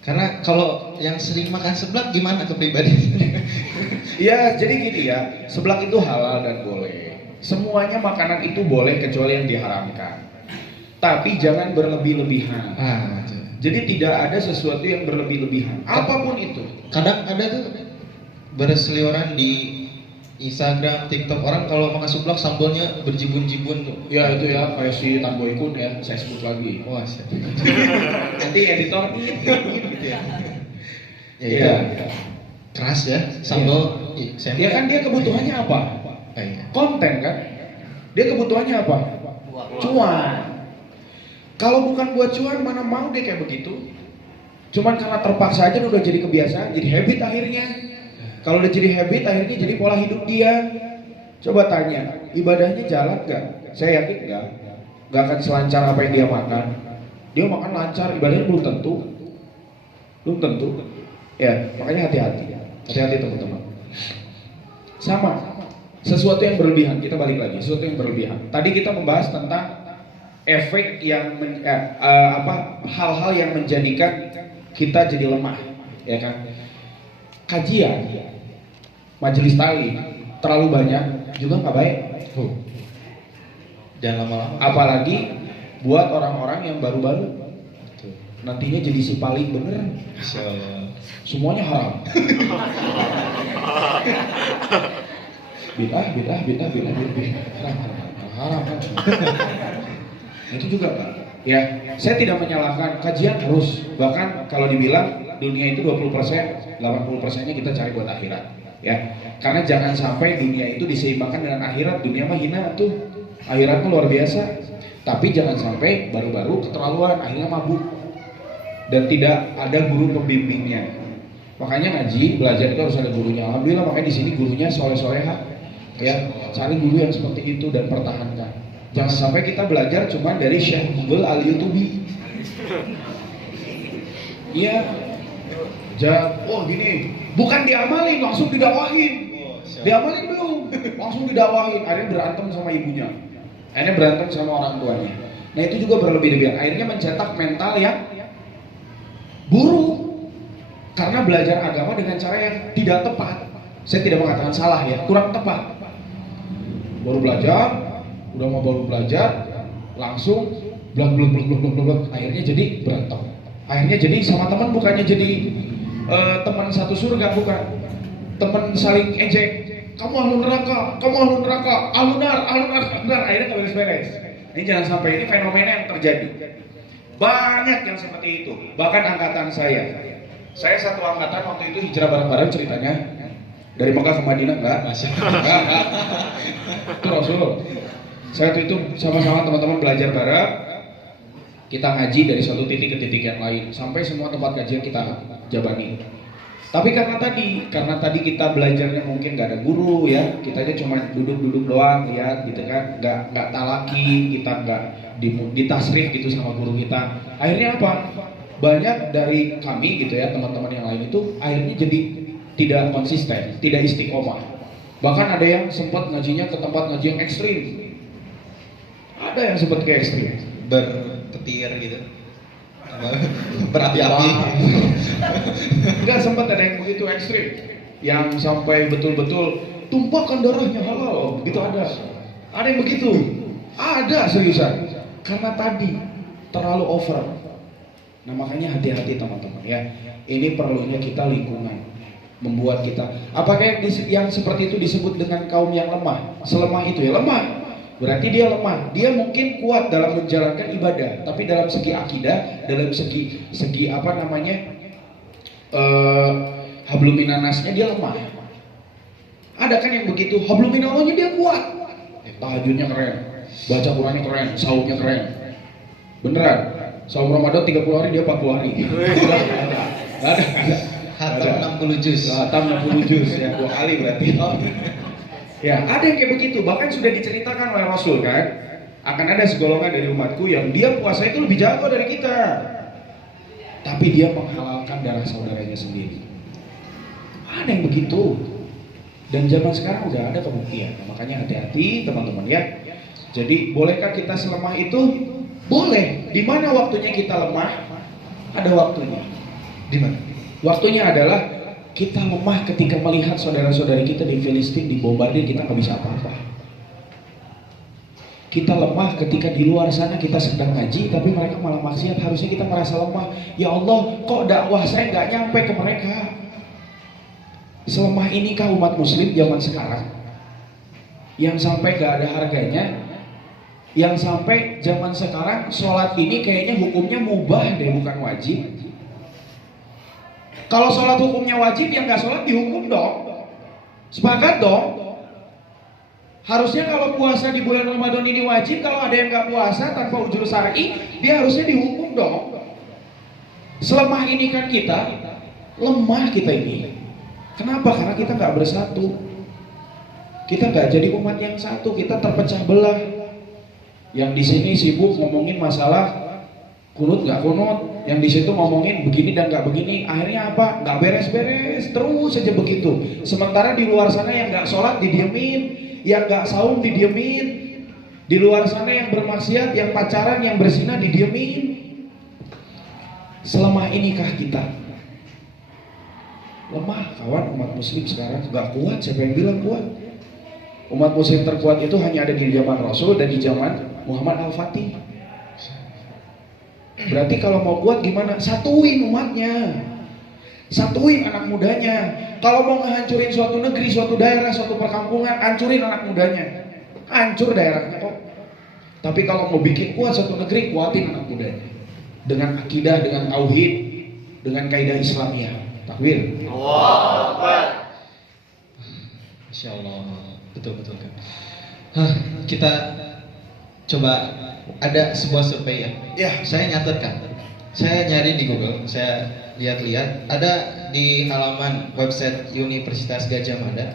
Karena kalau yang sering makan seblak gimana kepribadiannya? Ya, jadi gini ya, seblak itu halal dan boleh. Semuanya makanan itu boleh kecuali yang diharamkan. Tapi jangan berlebih-lebihan. Jadi tidak ada sesuatu yang berlebih-lebihan, apapun itu. Kadang ada tuh berseliweran di Instagram, TikTok, orang kalau makan seblak sambalnya berjibun-jibun tuh. Ya itu ya, kayak si Tanboy Kun ya, saya sebut lagi. Wah, Nanti editor gitu ya. Iya. Keras ya, sambal. Ya kan dia kebutuhannya apa? Konten kan? Dia kebutuhannya apa? Cuan. Kalau bukan buat cuan, mana mau dia kayak begitu? Cuman karena terpaksa aja udah jadi kebiasaan, jadi habit akhirnya. Kalau udah jadi habit, akhirnya jadi pola hidup dia. Coba tanya, ibadahnya jalan gak? Saya yakin gak. Gak akan selancar apa yang dia makan. Dia makan lancar, ibadahnya belum tentu. Ya, makanya hati-hati. Hati-hati teman-teman. Sama, sesuatu yang berlebihan. Kita balik lagi, sesuatu yang berlebihan. Tadi kita membahas tentang efek yang hal-hal yang menjadikan kita jadi lemah, ya kan? Kajian, majelis taklim terlalu banyak juga nggak baik. Jangan lama-lama. Apalagi buat orang-orang yang baru-baru, nantinya jadi si paling bener. Semuanya haram. Bid'ah. Haram. Itu juga Pak. Ya, saya tidak menyalahkan, kajian harus. Bahkan kalau dibilang dunia itu 20%, 80%-nya kita cari buat akhirat. Ya, karena jangan sampai dunia itu diseimbangkan dengan akhirat. Dunia mah hina tuh. Akhirat luar biasa. Tapi jangan sampai baru-baru keterlaluan, akhirnya mabuk. Dan tidak ada guru pembimbingnya. Makanya ngaji, belajar itu harus ada gurunya. Alhamdulillah makanya di sini gurunya soleh-soleha. Ya, cari guru yang seperti itu dan pertahankan. Jangan sampai kita belajar cuma dari Syekh Google al-YouTubi. Iya. Belajar, oh gini, bukan diamalin, langsung didakwahin. Diamalin belum, langsung didakwahin. Akhirnya berantem sama ibunya, akhirnya berantem sama orang tuanya. Nah itu juga berlebih-lebihan, akhirnya mencetak mental yang buruk karena belajar agama dengan cara yang tidak tepat. Saya tidak mengatakan salah ya, kurang tepat. Baru belajar, udah mau baru belajar, langsung blak, akhirnya jadi berantem. Akhirnya jadi sama teman bukannya jadi teman satu surga, bukan, teman saling ejek. Kamu ahlu neraka, kamu ahlu neraka, ahlunar, akhirnya nggak beres-beres. Ini jangan sampai, ini fenomena yang terjadi. Banyak yang seperti itu. Bahkan angkatan saya satu angkatan waktu itu hijrah bareng-bareng ceritanya dari Mekah ke Madinah, enggak? Enggak. Itu Rasul. Saya waktu itu sama-sama teman-teman belajar bareng. Kita ngaji dari satu titik ke titik yang lain sampai semua tempat kajian kita jabani. Tapi karena tadi kita belajarnya mungkin nggak ada guru ya, kita aja cuma duduk-duduk doang ya, gitu kan, nggak talaki, kita nggak ditasrif gitu sama guru kita. Akhirnya apa? Banyak dari kami gitu ya, teman-teman yang lain itu akhirnya jadi tidak konsisten, tidak istiqomah. Bahkan ada yang sempat ngajinya ke tempat ngaji yang ekstrim. Ada yang sempat ke ekstrim, berpetir gitu. Berapi-api. Enggak, sempat ada yang begitu ekstrim, yang sampai betul-betul tumpahkan darahnya halal, gitu ada. Ada yang begitu, ada seriusan. Karena tadi terlalu over. Nah makanya hati-hati teman-teman ya. Ini perlunya kita lingkungan membuat kita. Apakah yang seperti itu disebut dengan kaum yang lemah? Selemah itu ya lemah. Berarti dia lemah. Dia mungkin kuat dalam menjalankan ibadah, tapi dalam segi akidah, dalam segi apa namanya hablum minannasnya dia lemah. Ada kan yang begitu, hablum minallahnya dia kuat, tahajudnya keren, baca Qurannya keren, saumnya keren, beneran. Saum Ramadan 30 hari dia 40 hari. Ada. Hatam 60 juz. Hatam 60 juz ya, 2 kali berarti. Ya, ada yang kayak begitu, bahkan sudah diceritakan oleh Rasul kan, akan ada segolongan dari umatku yang dia puasa itu lebih jago dari kita, tapi dia menghalalkan darah saudaranya sendiri. Ada yang begitu, dan zaman sekarang udah ada kebuktian. Makanya hati-hati teman-teman ya. Jadi bolehkah kita selemah itu? Boleh. Di mana waktunya kita lemah? Ada waktunya. Di mana? Waktunya adalah kita lemah ketika melihat saudara-saudari kita di Filistin dibombardir, kita nggak bisa apa-apa. Kita lemah ketika di luar sana kita sedang ngaji, tapi mereka malah maksiat, harusnya kita merasa lemah. Ya Allah, kok dakwah saya nggak nyampe ke mereka? Selemah inikah umat muslim zaman sekarang? Yang sampai nggak ada harganya, yang sampai zaman sekarang sholat ini kayaknya hukumnya mubah deh, bukan wajib. Kalau sholat hukumnya wajib, yang nggak sholat dihukum dong. Sepakat dong. Harusnya kalau puasa di bulan Ramadan ini wajib, kalau ada yang nggak puasa tanpa ujur syar'i, dia harusnya dihukum dong. Selemah ini kan kita, lemah kita ini. Kenapa? Karena kita nggak bersatu. Kita nggak jadi umat yang satu, kita terpecah belah. Yang di sini sibuk ngomongin masalah kunut nggak kunut, yang di situ ngomongin begini dan nggak begini, akhirnya apa? Nggak beres-beres, terus saja begitu. Sementara di luar sana yang nggak sholat didiemin, yang nggak saum didiemin, di luar sana yang bermaksiat, yang pacaran, yang berzina didiemin. Selemah inikah kita? Lemah kawan, umat muslim sekarang nggak kuat. Siapa yang bilang kuat? Umat muslim terkuat itu hanya ada di zaman Rasul dan di zaman Muhammad Al-Fatih. Berarti kalau mau kuat gimana? Satuin umatnya, satuin anak mudanya. Kalau mau ngehancurin suatu negeri, suatu daerah, suatu perkampungan, hancurin anak mudanya, hancur daerahnya kok. Tapi kalau mau bikin kuat suatu negeri, kuatin anak mudanya dengan akidah, dengan tauhid, dengan kaidah Islamiyah. Takbir. Allahu Insya Allah, betul kan. Kita coba. Ada sebuah survei ya, saya nyatetkan, saya nyari di Google, saya lihat-lihat, ada di halaman website Universitas Gadjah Mada.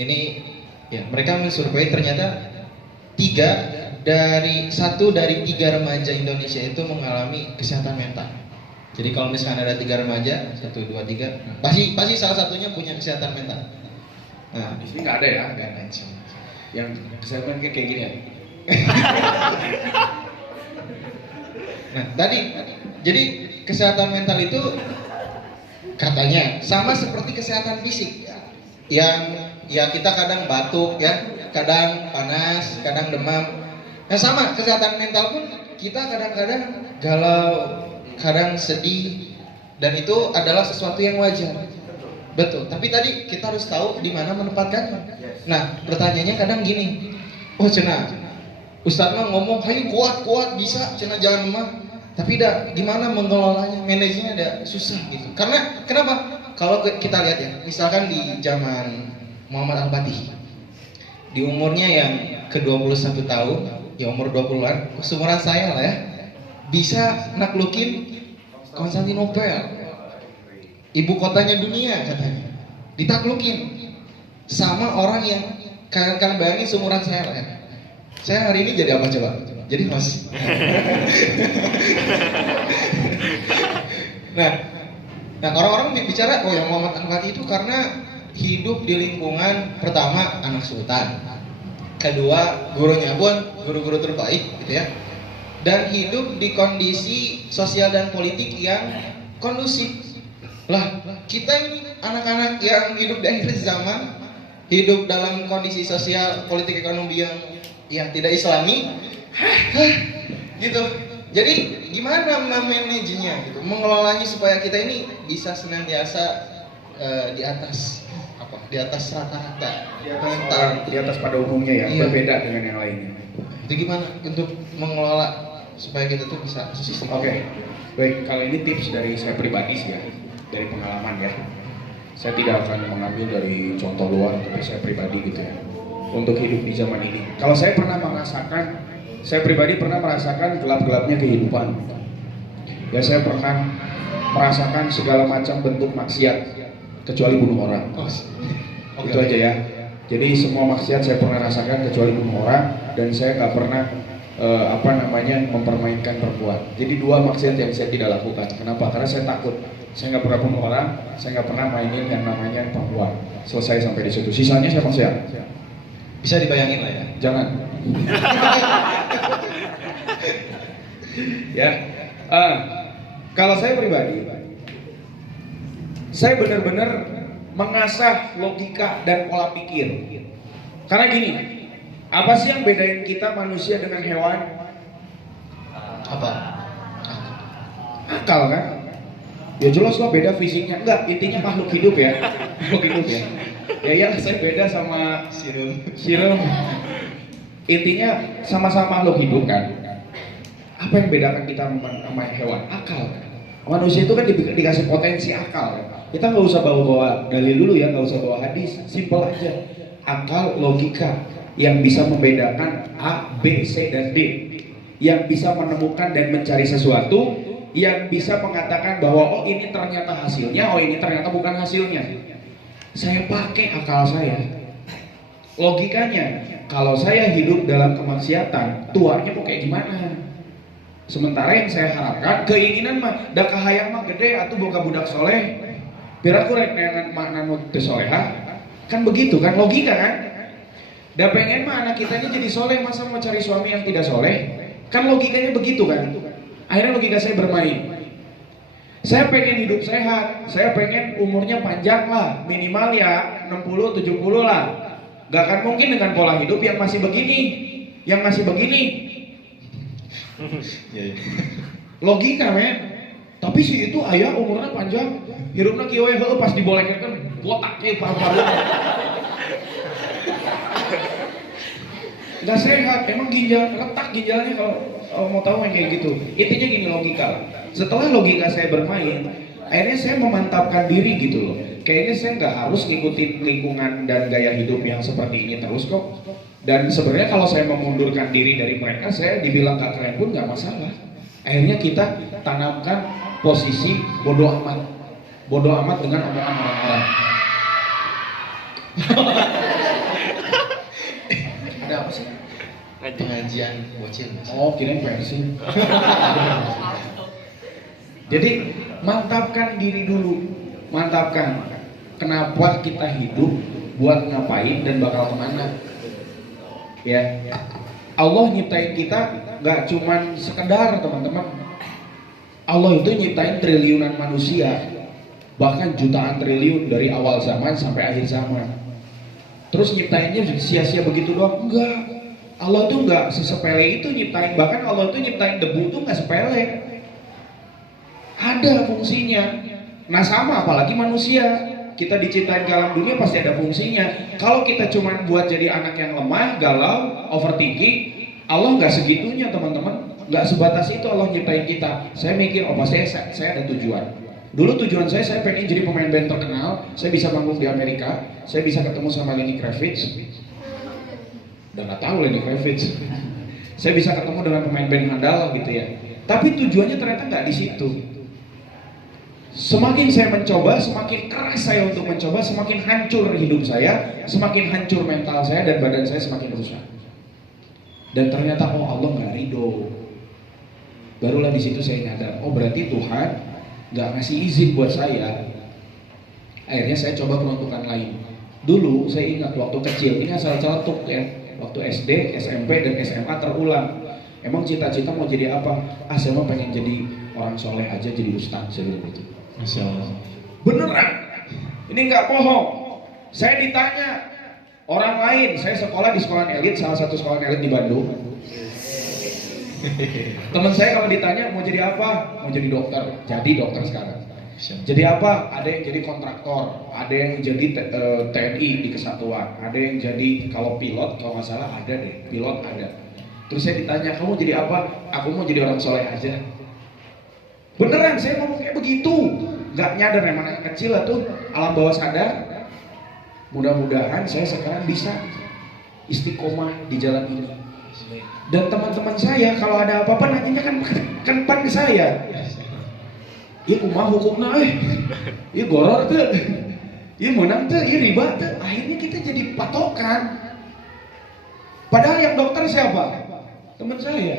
Ini ya, mereka mensurvei, ternyata 1 dari 3 remaja Indonesia itu mengalami kesehatan mental. Jadi kalau misalkan ada 3 remaja, 1, 2, 3, pasti salah satunya punya kesehatan mental. Nah, Di sini nggak ada ya, nggak ada insya Allah. yang kesehatan kayak gini ya. Nah, tadi jadi kesehatan mental itu katanya sama seperti kesehatan fisik yang ya kita kadang batuk ya, kadang panas, kadang demam. Nah, sama kesehatan mental pun kita kadang-kadang galau, kadang sedih, dan itu adalah sesuatu yang wajar. Betul, tapi tadi kita harus tahu di mana menempatkannya. Nah, pertanyaannya kadang gini, oh cenah, Ustadz mah ngomong, hayu kuat bisa, cenah jangan lemah. Tapi gimana mengelolanya, manajernya susah gitu. Karena kenapa? Kalau kita lihat ya, misalkan di zaman Muhammad Al-Fatih, di umurnya yang ke-21 tahun, ya umur 20-an, seumuran saya lah ya, bisa naklukin Konstantinopel, ibu kotanya dunia katanya, ditaklukin sama orang yang kalian bayangin seumuran saya lah ya. Saya hari ini jadi apa coba? Jadi host. Nah orang-orang bicara, oh yang Muhammad Al-Fatih itu karena hidup di lingkungan pertama anak sultan, kedua gurunya pun guru-guru terbaik gitu ya, dan hidup di kondisi sosial dan politik yang kondusif. Lah kita ini anak-anak yang hidup di akhir zaman, hidup dalam kondisi sosial politik ekonomi yang tidak islami, gitu. Jadi gimana memanagenya gitu, mengelolanya supaya kita ini bisa senantiasa di atas rata-rata, Di atas pada umumnya ya, Iya. berbeda dengan yang lainnya. Itu gimana untuk mengelola supaya kita tuh bisa sustain? Oke, baik. Kalau ini tips dari saya pribadi sih ya, dari pengalaman ya. Saya tidak akan mengambil dari contoh luar, tapi saya pribadi gitu ya. Untuk hidup di zaman ini. Kalau saya pribadi pernah merasakan gelap-gelapnya kehidupan. Ya saya pernah merasakan segala macam bentuk maksiat, kecuali bunuh orang. Itu aja ya. Jadi semua maksiat saya pernah rasakan kecuali bunuh orang, dan saya nggak pernah mempermainkan perempuan. Jadi 2 maksiat yang saya tidak lakukan. Kenapa? Karena saya takut. Saya nggak pernah bunuh orang, saya nggak pernah mainin yang namanya perempuan. Selesai sampai di situ. Sisanya saya maksiat. Bisa dibayangin lah ya. Jangan. Ya. Kalau saya pribadi, saya benar-benar mengasah logika dan pola pikir. Karena gini, apa sih yang bedain kita manusia dengan hewan? Apa? Akal kan? Ya jelas lah beda fisiknya. Enggak, intinya makhluk hidup ya. Makhluk hidup ya. Ya saya beda sama Sirum. Intinya sama-sama makhluk hidup kan. Apa yang bedakan kita sama hewan? Akal. Manusia itu kan dikasih potensi akal. Kita nggak usah bawa-bawa dalil dulu ya, nggak usah bawa hadis. Simpel aja. Akal, logika yang bisa membedakan A, B, C, dan D. Yang bisa menemukan dan mencari sesuatu, yang bisa mengatakan bahwa oh ini ternyata hasilnya, oh ini ternyata bukan hasilnya. Saya pakai akal saya. Logikanya, kalau saya hidup dalam kemaksiatan, tuarnya mau kayak gimana? Sementara yang saya harapkan, keinginan mah da kahayang mah gede atuh boga budak soleh. Piraku rek neangan makna nu teu soleha. Kan begitu kan, logika kan? Da pengen mah anak kita ini jadi soleh, masa mau cari suami yang tidak soleh? Kan logikanya begitu kan? Akhirnya logika saya bermain. Saya pengen hidup sehat, saya pengen umurnya panjang lah, minimal ya 60-70 lah. Gak akan mungkin dengan pola hidup yang masih begini. Logika men. Tapi si itu ayah umurnya panjang, hirupna kieu we heueuh pas dibolengkeun botak ke paru-paru. Gak sehat, emang retak ginjalnya kalau mau tahu yang kayak gitu. Intinya gini, logika lah. Setelah logika saya bermain, akhirnya saya memantapkan diri gitu loh. Kayaknya saya nggak harus ngikutin lingkungan dan gaya hidup yang seperti ini terus kok. Dan sebenarnya kalau saya memundurkan diri dari mereka, saya dibilang gak keren pun nggak masalah. Akhirnya kita tanamkan posisi bodoh amat dengan omongan orang-orang. Ada apa sih? Pengajian bocil. Oh, kirain versi. Jadi Mantapkan diri dulu, mantapkan. Kenapa kita hidup, buat ngapain dan bakal kemana? Ya, Allah nyiptain kita nggak cuman sekedar teman-teman. Allah itu nyiptain triliunan manusia, bahkan jutaan triliun dari awal zaman sampai akhir zaman. Terus nyiptainnya sia-sia begitu doang? Enggak. Allah tuh nggak sesepele itu nyiptain. Bahkan Allah tuh nyiptain debu tuh nggak sepele. Ada fungsinya. Nah sama apalagi manusia. Kita diciptain ke alam dunia pasti ada fungsinya. Kalau kita cuma buat jadi anak yang lemah, galau, overthinking, Allah nggak segitunya teman-teman. Nggak sebatas itu Allah nyiptain kita. Saya mikir, oh pasti saya ada tujuan. Dulu tujuan saya pengen jadi pemain band terkenal. Saya bisa manggung di Amerika. Saya bisa ketemu sama Lenny Kravitz. Dan nggak tahu Lenny Kravitz. Saya bisa ketemu dengan pemain band handal gitu ya. Tapi tujuannya ternyata nggak di situ. Semakin saya mencoba, semakin keras saya untuk mencoba, semakin hancur hidup saya, semakin hancur mental saya dan badan saya semakin rusak. Dan ternyata oh Allah nggak ridho. Barulah di situ saya nyadar, oh berarti Tuhan nggak ngasih izin buat saya. Akhirnya saya coba peruntukan lain. Dulu saya ingat waktu kecil, ini asal celetuk ya, waktu SD, SMP dan SMA terulang. Emang cita-cita mau jadi apa? Ah saya mau pengen jadi orang soleh aja, jadi ustaz saya bilang gitu. Masya Allah. Beneran, ini nggak bohong. Saya ditanya orang lain, saya sekolah di sekolah elit, salah satu sekolah elit di Bandung. Teman saya kalau ditanya mau jadi apa, mau jadi dokter, jadi dokter sekarang. Jadi apa? Ada yang jadi kontraktor, ada yang jadi TNI di kesatuan, ada yang jadi kalau pilot, kalau nggak salah ada deh, pilot ada. Terus saya ditanya, kamu jadi apa? Aku mau jadi orang soleh aja. Beneran, saya ngomong kayak begitu. Gak nyadar emang anak kecil tuh alam bawah sadar. Mudah-mudahan saya sekarang bisa istiqomah di jalan ini. Dan teman-teman saya kalau ada apa-apa nanyanya kan ke saya. Iya kumaha hukumna iya goror tuh. Iya menang tuh, iya riba tuh. Akhirnya kita jadi patokan. Padahal yang dokter siapa? Teman saya.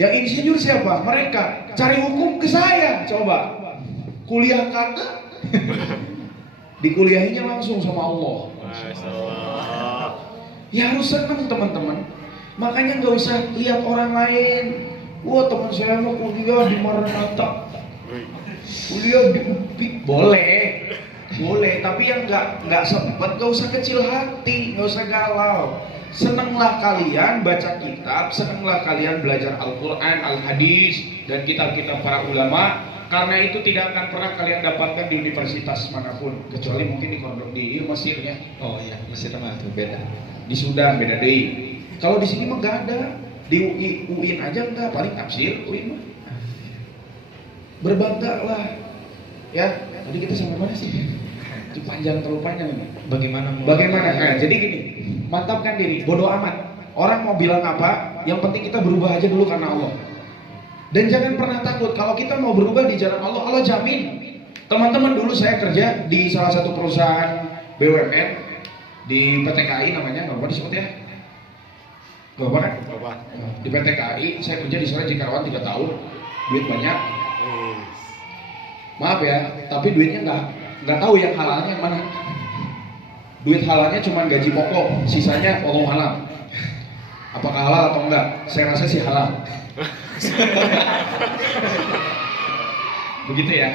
Yang insinyur siapa? Mereka. Cari hukum ke saya, coba. Kuliah kagak. Dikuliahinya langsung sama Allah. Ya harus senang teman-teman. Makanya nggak usah lihat orang lain. Wah teman saya mau kuliah di Maranatha. Kuliah di UPI. Boleh. Tapi yang nggak sempet nggak usah kecil hati, nggak usah galau. Senanglah kalian baca kitab, senanglah kalian belajar Al-Quran, Al-Hadis, dan kitab-kitab para ulama. Karena itu tidak akan pernah kalian dapatkan di universitas manapun, kecuali mungkin di Mesir ya. Oh iya, Mesir mah tuh beda. Di Sudan beda deh. Kalau di sini mah nggak ada. Di UIN aja enggak, paling tafsir UIN mah. Berbangga lah. Ya, tadi kita sampai mana sih? Itu terlalu panjang ini. Bagaimana? Nah, jadi gini, mantapkan diri, bodoh amat. Orang mau bilang apa, yang penting kita berubah aja dulu karena Allah. Dan jangan pernah takut, kalau kita mau berubah di jalan Allah, Allah jamin. Teman-teman dulu saya kerja di salah satu perusahaan BUMN di PT KAI namanya, nggak apa disebut ya? Gak apa kan? Di PT KAI, saya kerja di sana Cikarwan 3 tahun, duit banyak. Maaf ya, tapi duitnya nggak tahu yang halalnya yang mana. Duit halalnya cuma gaji pokok, sisanya wallahu alam. Apakah halal atau enggak? Saya rasa sih halal. Begitu ya.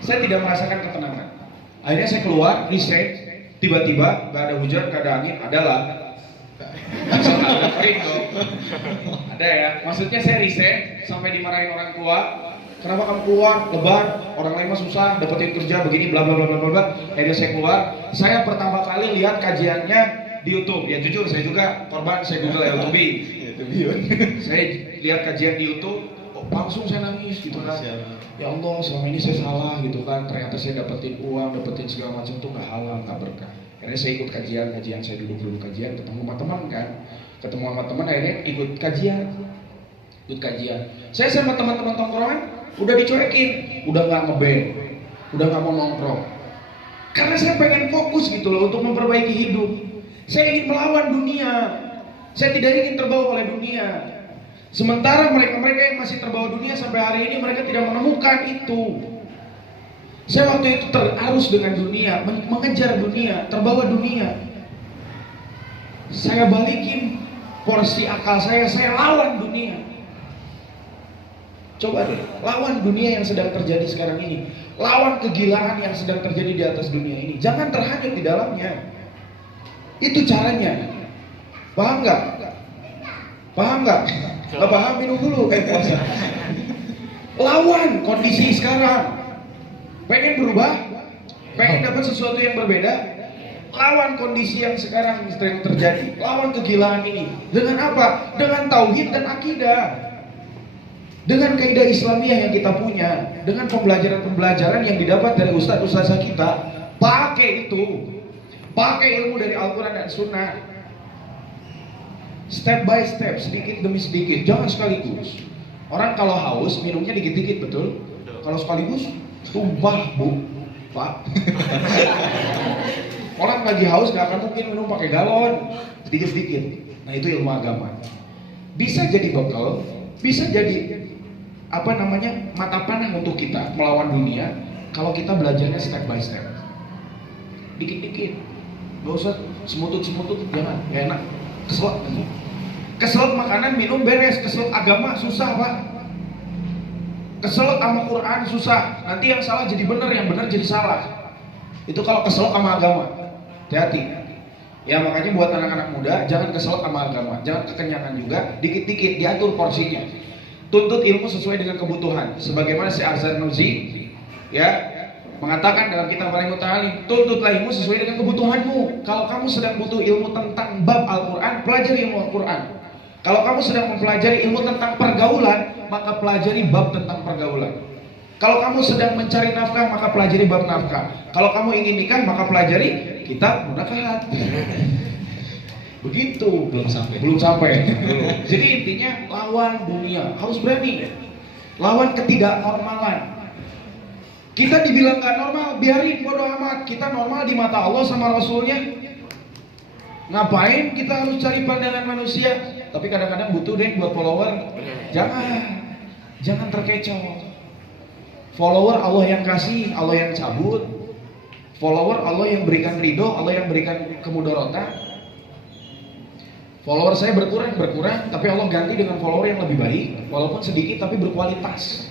Saya tidak merasakan ketenangan. Akhirnya saya keluar, resign. Tiba-tiba nggak ada hujan, nggak ada angin, adalah. Ada kering dong. Ada ya. Maksudnya saya resign sampai dimarahin orang tua. Kenapa kamu keluar? Lebar, orang lain mah susah dapetin kerja begini bla bla bla bla bla. Akhirnya saya keluar. Saya pertama kali lihat kajiannya di YouTube. Ya jujur saya juga korban, saya Google YouTube. Saya lihat kajian di YouTube, langsung saya nangis gitu kan. Ya Allah, selama ini saya salah gitu kan. Ternyata saya dapetin uang, dapetin segala macam tuh nggak halal, nggak berkah. Akhirnya saya ikut kajian saya duduk kajian, ketemu sama teman kan. Ketemu sama teman akhirnya ikut kajian. Saya sama teman-teman tongkrongan udah dicuekin, udah nggak ngeband, udah nggak mau nongkrong. Karena saya pengen fokus gitu loh untuk memperbaiki hidup. Saya ingin melawan dunia. Saya tidak ingin terbawa oleh dunia. Sementara mereka yang masih terbawa dunia sampai hari ini mereka tidak menemukan itu. Saya waktu itu terarus dengan dunia, mengejar dunia, terbawa dunia. Saya balikin porsi akal saya lawan dunia. Coba deh, lawan dunia yang sedang terjadi sekarang ini. Lawan kegilaan yang sedang terjadi di atas dunia ini. Jangan terhanyut di dalamnya. Itu caranya. Paham nggak? Paham nggak? Nggak paham, minum dulu kayak puasa. Lawan kondisi sekarang. Pengen berubah? Pengen dapat sesuatu yang berbeda? Lawan kondisi yang sekarang sedang terjadi. Lawan kegilaan ini. Dengan apa? Dengan tauhid dan akidah. Dengan kaidah Islamiyah yang kita punya, dengan pembelajaran-pembelajaran yang didapat dari ustaz-ustazah kita, pakai itu. Pakai ilmu dari Al-Quran dan Sunnah. Step by step, sedikit demi sedikit, jangan sekaligus. Orang kalau haus, minumnya dikit-dikit, betul? Kalau sekaligus, tumpah, Bu, Pak. Orang lagi haus gak akan mungkin minum pakai galon, sedikit-sedikit. Nah itu ilmu agama. Bisa jadi bekal, bisa jadi mata panah untuk kita melawan dunia kalau kita belajarnya step by step, dikit-dikit, gak usah semutut-semutut, jangan, gak enak, keselot makanan, minum beres, keselot agama susah Pak, keselot sama Quran susah, nanti yang salah jadi benar, yang benar jadi salah, itu kalau keselot sama agama, hati-hati. Ya makanya buat anak-anak muda jangan keselot sama agama, jangan kekenyangan juga, dikit-dikit diatur porsinya. Tuntut ilmu sesuai dengan kebutuhan. Sebagaimana si Arzan Nuzi ya mengatakan dalam kitab Al Muta'alim, tuntutlah ilmu sesuai dengan kebutuhanmu. Kalau kamu sedang butuh ilmu tentang bab Al-Quran, pelajari ilmu Al-Quran. Kalau kamu sedang mempelajari ilmu tentang pergaulan, maka pelajari bab tentang pergaulan. Kalau kamu sedang mencari nafkah, maka pelajari bab nafkah. Kalau kamu ingin nikah, maka pelajari kitab munakahat. Begitu. Belum sampai. Jadi intinya lawan dunia, harus berani. Lawan ketidaknormalan. Kita dibilang gak normal, biarin, bodo amat. Kita normal di mata Allah sama Rasulnya. Ngapain kita harus cari pandangan manusia? Tapi kadang-kadang butuh deh buat follower. Jangan terkecoh. Follower Allah yang kasih, Allah yang cabut. Follower Allah yang berikan ridho, Allah yang berikan kemudaratan. Follower saya berkurang, tapi Allah ganti dengan follower yang lebih baik, walaupun sedikit tapi berkualitas.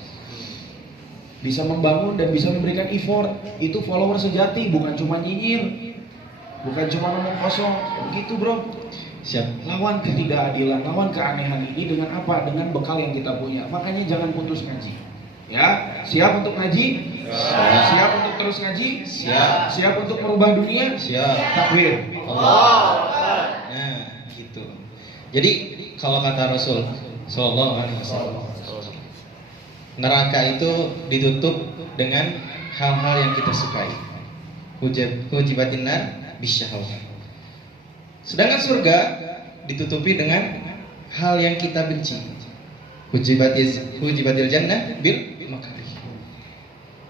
Bisa membangun dan bisa memberikan effort. Itu follower sejati, bukan cuma nyinyir, bukan cuma ngomong kosong. Begitu bro. Siap. Lawan ketidakadilan, lawan keanehan ini dengan apa? Dengan bekal yang kita punya. Makanya jangan putus ngaji. Ya, siap untuk ngaji? Siap untuk terus ngaji? Siap untuk merubah dunia? Siap. Takbir. Allah. Nah, gitu. Jadi kalau kata Rasul Sallallahu Alaihi Wasallam, neraka itu ditutup dengan hal-hal yang kita sukai. Hujibatin nar bisyahwat. Sedangkan surga ditutupi dengan hal yang kita benci. Hujibatil jannah bil makarih.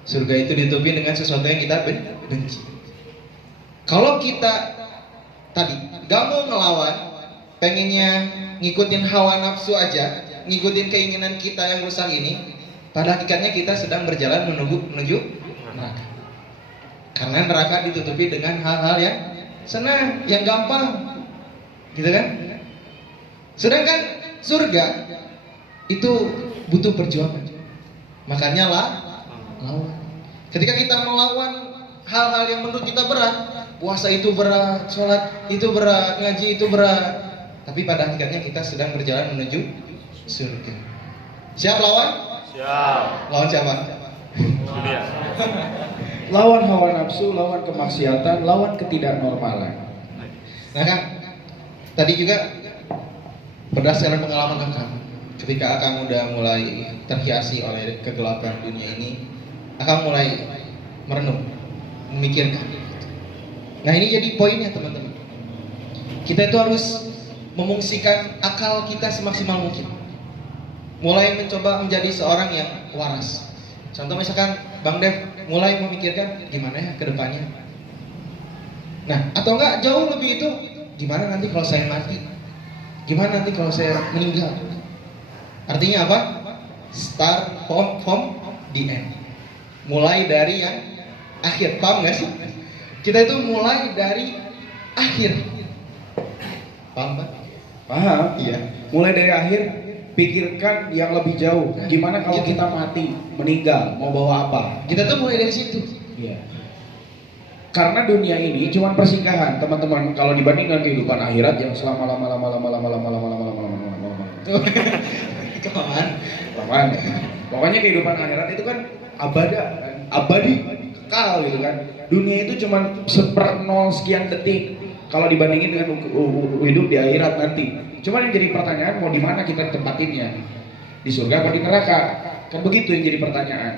Surga itu ditutupi dengan sesuatu yang kita benci. Kalau kita tadi gak mau ngelawan, pengennya ngikutin hawa nafsu aja, ngikutin keinginan kita yang rusak ini, pada hakikatnya kita sedang berjalan menuju neraka. Karena neraka ditutupi dengan hal-hal yang senang, yang gampang, gitu kan? Sedangkan surga itu butuh perjuangan. Makanya lawan. Ketika kita melawan hal-hal yang menurut kita berat, puasa itu berat, sholat itu berat, ngaji itu berat, tapi pada hakikatnya kita sedang berjalan menuju surga. Siap lawan? Siap. Lawan siapa? Dunia. Lawan hawa nafsu, lawan kemaksiatan, lawan ketidaknormalan. Nah kan, tadi juga berdasarkan pengalaman kakak, ketika akang udah mulai terhiasi oleh kegelapan dunia ini, akang mulai merenung, memikirkan. Nah ini jadi poinnya teman-teman. Kita itu harus memungsikan akal kita semaksimal mungkin. Mulai mencoba menjadi seorang yang waras. Contoh misalkan Bang Dev mulai memikirkan gimana ya ke depannya. Nah, atau enggak jauh lebih itu, gimana nanti kalau saya mati? Gimana nanti kalau saya meninggal? Artinya apa? Start from the end. Mulai dari yang akhir. Paham nggak sih? Kita itu mulai dari akhir. Paham Pak? Paham? Iya. Mulai dari akhir, pikirkan yang lebih jauh. Gimana kalau kita mati, meninggal, mau bawa apa? Kita tuh mulai dari situ. Iya. Karena dunia ini cuma persinggahan, teman-teman. Kalau dibandingkan kehidupan akhirat yang selama lama. Kelamaan. Lamaan. Pokoknya kehidupan akhirat itu kan abadi, kekal gitu kan. Dunia itu cuma 1/0 sekian detik. Kalau dibandingin dengan hidup di akhirat nanti. Cuma yang jadi pertanyaan, mau di mana kita tempatinnya? Di surga atau di neraka? Kan begitu yang jadi pertanyaan.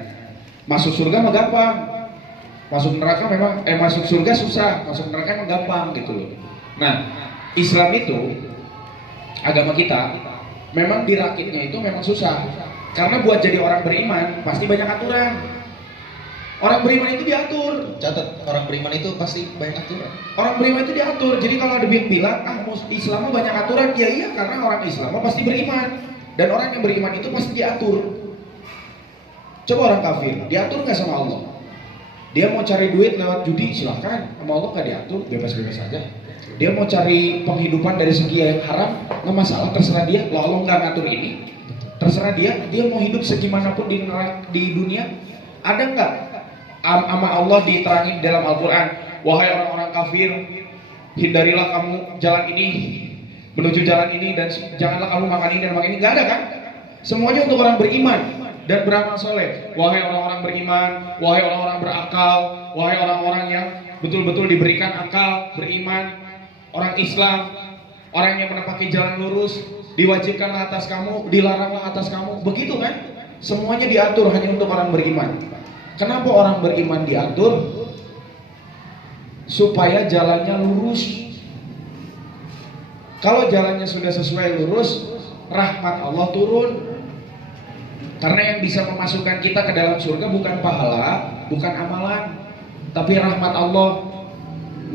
Masuk surga mah gampang. Masuk neraka memang masuk surga susah, masuk neraka memang gampang gitu loh. Nah, Islam itu agama kita memang dirakitnya itu memang susah. Karena buat jadi orang beriman pasti banyak aturan. Orang beriman itu diatur. Catat, orang beriman itu pasti banyak aturan. Orang beriman itu diatur. Jadi kalau ada yang bilang, Islam mah banyak aturan, ya iya karena orang Islam mah pasti beriman. Dan orang yang beriman itu pasti diatur. Coba orang kafir, diatur nggak sama Allah? Dia mau cari duit lewat judi, silahkan. Sama Allah nggak diatur, bebas-bebas saja. Dia mau cari penghidupan dari segi yang haram, nggak masalah, terserah dia. Kalau Allah nggak ngatur ini, terserah dia. Dia mau hidup segimanapun di dunia. Ada nggak sama Allah diterangin dalam Al-Quran? Wahai orang-orang kafir, hindarilah kamu jalan ini, menuju jalan ini, dan janganlah kamu makan ini dan makan ini. Nggak ada kan? Semuanya untuk orang beriman dan beramal soleh. Wahai orang-orang beriman, wahai orang-orang berakal, wahai orang-orang yang betul-betul diberikan akal, beriman, orang Islam, orang yang menepati jalan lurus, diwajibkanlah atas kamu, dilaranglah atas kamu. Begitu kan? Semuanya diatur hanya untuk orang beriman. Kenapa orang beriman diatur? Supaya jalannya lurus. Kalau jalannya sudah sesuai lurus, rahmat Allah turun. Karena yang bisa memasukkan kita ke dalam surga bukan pahala, bukan amalan, tapi rahmat Allah.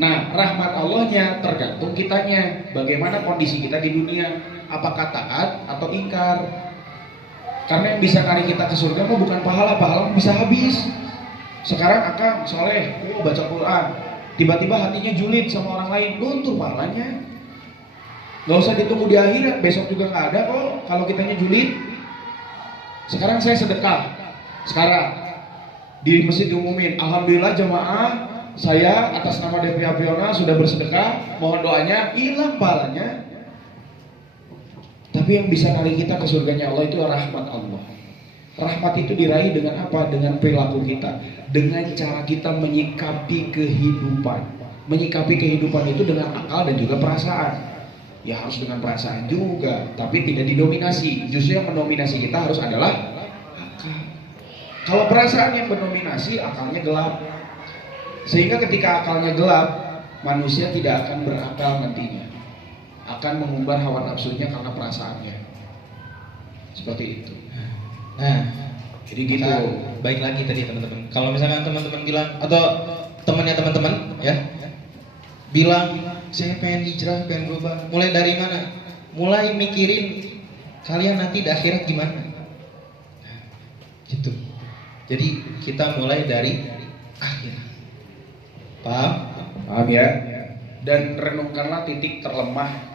Nah, rahmat Allahnya tergantung kitanya. Bagaimana kondisi kita di dunia? Apakah taat atau ingkar? Karena yang bisa narik kita ke surga mah bukan pahala, pahala bisa habis. Sekarang akang soleh, baca Quran, tiba-tiba hatinya julid sama orang lain, luntur pahalanya. Gak usah ditunggu di akhirat, besok juga gak ada kok kalau kitanya julid. Sekarang saya sedekah, sekarang di masjid diumumin, alhamdulillah jamaah saya atas nama DP Apriona sudah bersedekah, mohon doanya, hilang pahalanya. Tapi yang bisa narik kita ke surganya Allah itu rahmat Allah. Rahmat itu diraih dengan apa? Dengan perilaku kita, dengan cara kita menyikapi kehidupan. Menyikapi kehidupan itu dengan akal dan juga perasaan. Ya harus dengan perasaan juga, tapi tidak didominasi. Justru yang mendominasi kita harus adalah akal. Kalau perasaan yang mendominasi, akalnya gelap. Sehingga ketika akalnya gelap, manusia tidak akan berakal nantinya. Akan mengumbar hawa nafsunya karena perasaannya. Seperti itu. Nah, jadi gitu. Baik lagi tadi teman-teman. Kalau misalkan teman-teman bilang atau temannya teman-teman ya bilang saya pengen hijrah, pengen berubah. Mulai dari mana? Mulai mikirin kalian nanti di akhirat gimana. Nah, gitu. Jadi kita mulai dari akhirat. Paham? Paham ya? Dan renungkanlah titik terlemah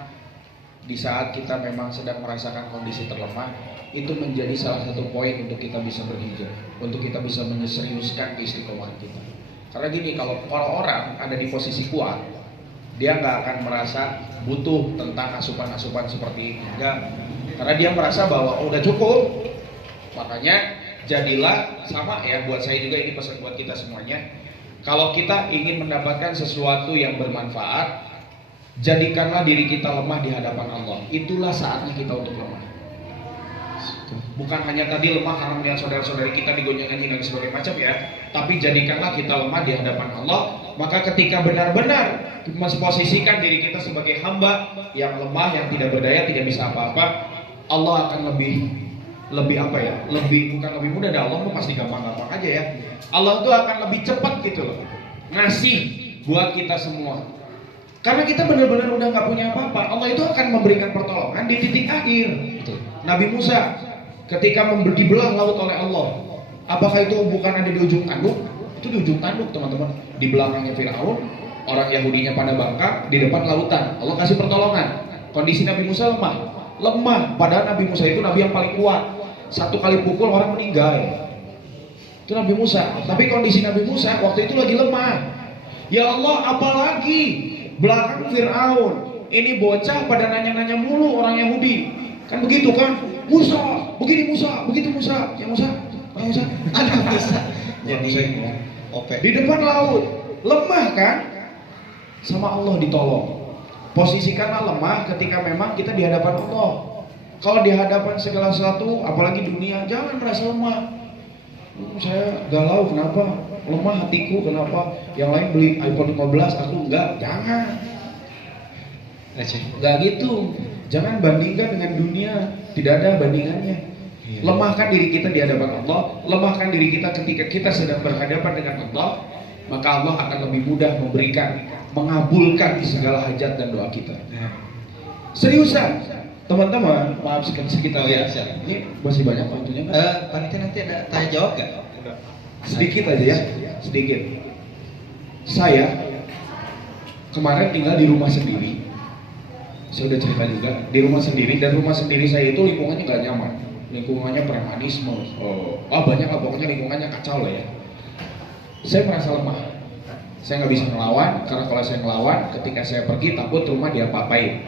di saat kita memang sedang merasakan kondisi terlemah. Itu menjadi salah satu poin untuk kita bisa berhijrah, untuk kita bisa menyeriuskan keistiqomahan kita. Karena gini, kalau orang ada di posisi kuat, dia nggak akan merasa butuh tentang asupan-asupan seperti ini. Enggak. Karena dia merasa bahwa udah cukup. Makanya jadilah sama ya, buat saya juga ini pesan buat kita semuanya. Kalau kita ingin mendapatkan sesuatu yang bermanfaat, jadikanlah diri kita lemah di hadapan Allah. Itulah saatnya kita untuk lemah. Bukan hanya tadi lemah karena melihat saudara-saudari kita digonjang-ganjing dan sebagainya macam ya, tapi jadikanlah kita lemah di hadapan Allah. Maka ketika benar-benar memposisikan diri kita sebagai hamba yang lemah, yang tidak berdaya, tidak bisa apa-apa, Allah akan lebih apa ya? Bukan lebih mudah, dan Allah pasti gampang-gampang aja ya. Allah itu akan lebih cepat gitu loh, ngasih buat kita semua. Karena kita benar-benar udah nggak punya apa-apa, Allah itu akan memberikan pertolongan di titik akhir. Betul. Nabi Musa ketika dibelah laut oleh Allah, apakah itu bukan ada di ujung tanduk? Itu di ujung tanduk teman-teman. Di belakangnya Firaun, orang Yahudinya pada bangka, di depan lautan. Allah kasih pertolongan. Kondisi Nabi Musa lemah. Padahal Nabi Musa itu nabi yang paling kuat. Satu kali pukul orang meninggal. Itu Nabi Musa. Tapi kondisi Nabi Musa waktu itu lagi lemah. Ya Allah, apalagi belakang Firaun. Ini bocah pada nanya-nanya mulu orang Yahudi. Kan begitu kan? Musa, begini Musa, begitu Musa. Ya Musa, Ada Musa. Jadi OP. di depan laut, lemah kan? Sama Allah ditolong. Posisikanlah lemah ketika memang kita di hadapan Allah. Kalau di hadapan segala sesuatu, apalagi dunia, jangan merasa lemah. Saya galau, kenapa? Lemah hatiku, kenapa? Yang lain beli iPhone 15, aku enggak. Jangan. Enggak gitu. Jangan bandingkan dengan dunia. Tidak ada bandingannya. Lemahkan diri kita di hadapan Allah. Lemahkan diri kita ketika kita sedang berhadapan dengan Allah. Maka Allah akan lebih mudah memberikan, mengabulkan segala hajat dan doa kita. Seriusan, teman-teman, maaf sekitar ya, siap. ini masih banyak waktunya kan? Panitia nanti ada tanya jawab nggak? Sedikit aja ya, sedikit. Saya kemarin tinggal di rumah sendiri. Saya udah cerita juga di rumah sendiri, dan rumah sendiri saya itu lingkungannya nggak nyaman, lingkungannya premanisme. Banyak lah, pokoknya lingkungannya kacau lah ya. Saya merasa lemah. Saya nggak bisa ngelawan, karena kalau saya ngelawan, ketika saya pergi takut rumah diapa-apain.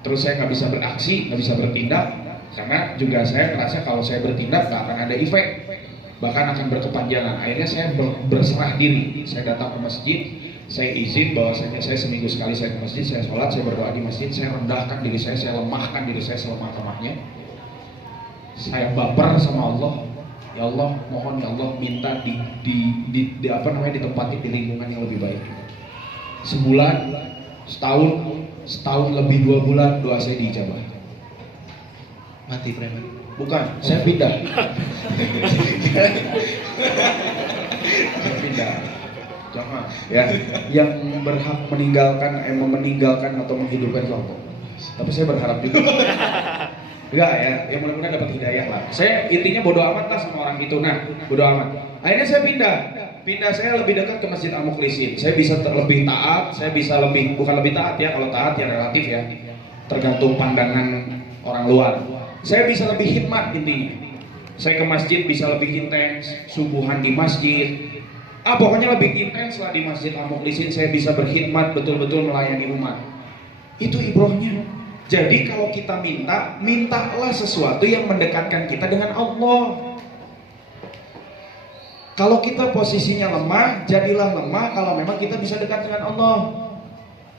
Terus saya nggak bisa beraksi, nggak bisa bertindak, karena juga saya merasa kalau saya bertindak nggak akan ada efek, bahkan akan berkepanjangan. Akhirnya saya berserah diri. Saya datang ke masjid, saya izin bahwasanya saya seminggu sekali saya ke masjid, saya sholat, saya berdoa di masjid, saya rendahkan diri saya lemahkan diri saya selemah-lemahnya. Saya baper sama Allah. Ya Allah, mohon ya Allah, minta ditempati di lingkungan yang lebih baik. Sebulan, setahun lebih 2 bulan doa saya diijabah. Mati preman. Bukan, saya pindah. Saya pindah. Jangan. Ya, yang berhak meninggalkan atau menghidupkan itu Allah. Tapi saya berharap juga. Enggak ya, yang mudah-mudahan dapat hidayah lah. Saya intinya bodo amat lah sama orang itu. Nah, bodo amat. Akhirnya saya pindah saya lebih dekat ke Masjid Al-Mukhlisin. Saya bisa lebih taat, saya bisa bukan lebih taat ya, kalau taat ya relatif ya, tergantung pandangan orang luar. Saya bisa lebih khidmat intinya. Saya ke masjid bisa lebih intens, subuhan di masjid. Pokoknya lebih intens lah di Masjid Al-Mukhlisin. Saya bisa berkhidmat, betul-betul melayani umat. Itu ibrohnya. Jadi kalau kita mintalah sesuatu yang mendekatkan kita dengan Allah. Kalau kita posisinya lemah, jadilah lemah kalau memang kita bisa dekat dengan Allah.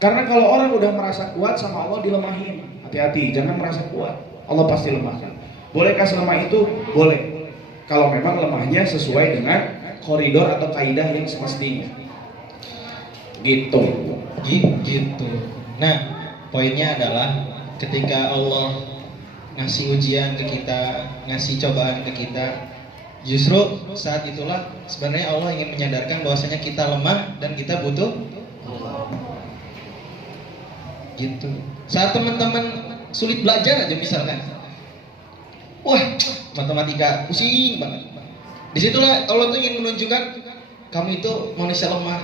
Karena kalau orang udah merasa kuat sama Allah dilemahin. Hati-hati, jangan merasa kuat. Allah pasti lemahkan. Bolehkah selemah itu? Boleh. Kalau memang lemahnya sesuai dengan koridor atau kaidah yang semestinya. Gitu. Nah, poinnya adalah ketika Allah ngasih ujian ke kita, ngasih cobaan ke kita, justru saat itulah sebenarnya Allah ingin menyadarkan bahwasanya kita lemah dan kita butuh Allah. Gitu. Saat teman-teman sulit belajar aja misalkan, wah matematika pusing banget. Disitulah Allah tuh ingin menunjukkan kamu itu manusia lemah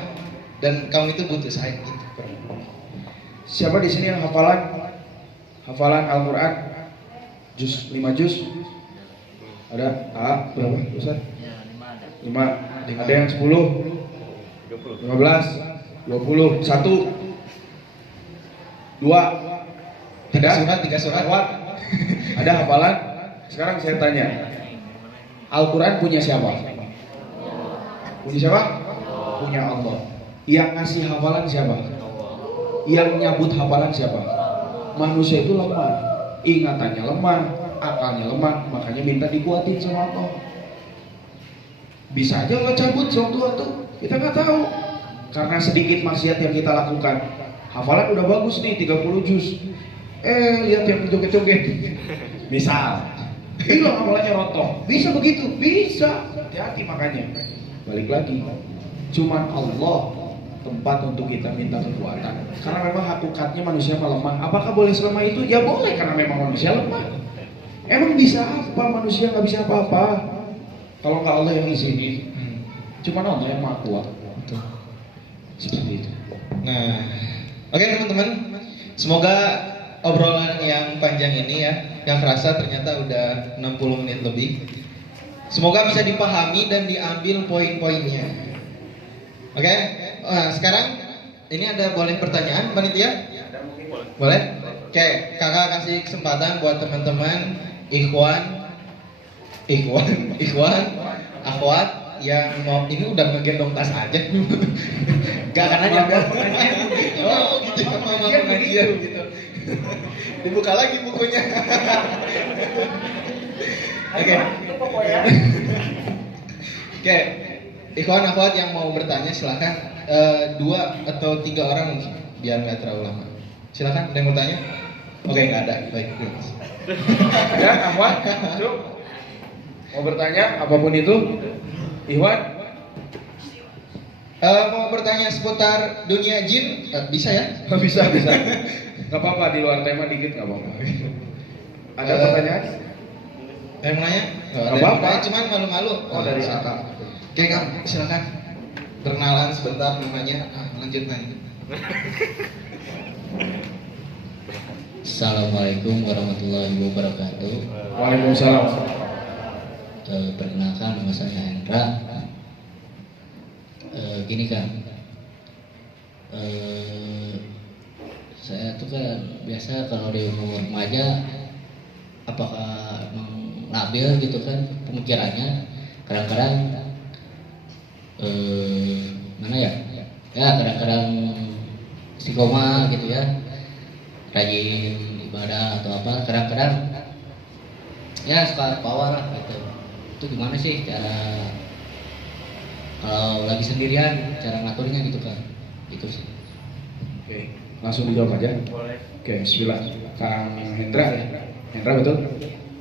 dan kamu itu butuh saya. Gitu. Siapa di sini yang hafalan Al-Quran juz 5 juz? Ada? Berapa Ustaz? 5. Ada yang 10? 15? 20? 1? 2? Tidak? 3 surat. Ada hafalan? Sekarang saya tanya, Al-Quran punya siapa? Punya siapa? Punya Allah. Yang ngasih hafalan siapa? Yang nyabut hafalan siapa? Manusia itu lemah, ingatannya lemah, akalnya lemah, makanya minta dikuatin sama Allah. Bisa aja Allah cabut sewaktu-waktu, kita nggak tahu. Karena sedikit maksiat yang kita lakukan. Hafalan udah bagus nih, 30 juz. Lihat yang joget-joget. Misal, hilang hafalannya rontok. Bisa begitu? Bisa. Hati-hati makanya. Balik lagi, cuman Allah tempat untuk kita minta kekuatan. Karena memang hakikatnya manusia lemah. Apakah boleh selemah itu? Ya boleh, karena memang manusia lemah. Emang bisa apa? Manusia nggak bisa apa-apa kalau nggak Allah yang izinin. cuma nonton yang mah kuat. Seperti itu. Nah, oke teman-teman, semoga obrolan yang panjang ini ya, yang kerasa ternyata udah 60 menit lebih. Semoga bisa dipahami dan diambil poin-poinnya. Oke, nah, sekarang ini ada boleh pertanyaan, panitia? Boleh? Oke, kakak kasih kesempatan buat teman-teman, ikhwan, akhwat yang mau ini udah ngegendong tas aja. Gak akan aja oh gitu ya, mama pengajian gitu. Dibuka lagi bukunya. Oke. Oke. Ikhwan akhwat yang mau bertanya silakan, 2 atau 3 orang mungkin biar nggak terlalu lama. Silakan, ada yang mau tanya? Oke, nggak ada. Baik. Ya, Ahwan, Cuk. Mau bertanya apapun itu? Ikhwan, Mau bertanya seputar dunia jin, bisa ya? bisa. Gak apa-apa, di luar tema dikit gak apa-apa. Ada pertanyaan? Ada yang mau nanya? Nggak apa-apa. Cuman malu-malu. Oh, dari siapa? Oke, Kang, silakan. Perkenalan sebentar namanya. Lanjut nanti. Assalamualaikum warahmatullahi wabarakatuh. Waalaikumsalam. Perkenalkan, nama saya Hendra. Gini kan, saya tuh kan biasa kalau di umur remaja, apakah emang labil gitu kan pemikirannya, kadang-kadang mana ya, kadang-kadang istiqomah gitu ya, rajin ibadah atau apa, kadang-kadang ya suka power lah gitu. Itu gimana sih cara kalau lagi sendirian cara ngaturnya gitu kan? Itu sih. Oke, langsung dijawab aja. Boleh. Oke, bismillah. Kang Hendra ya? Hendra betul?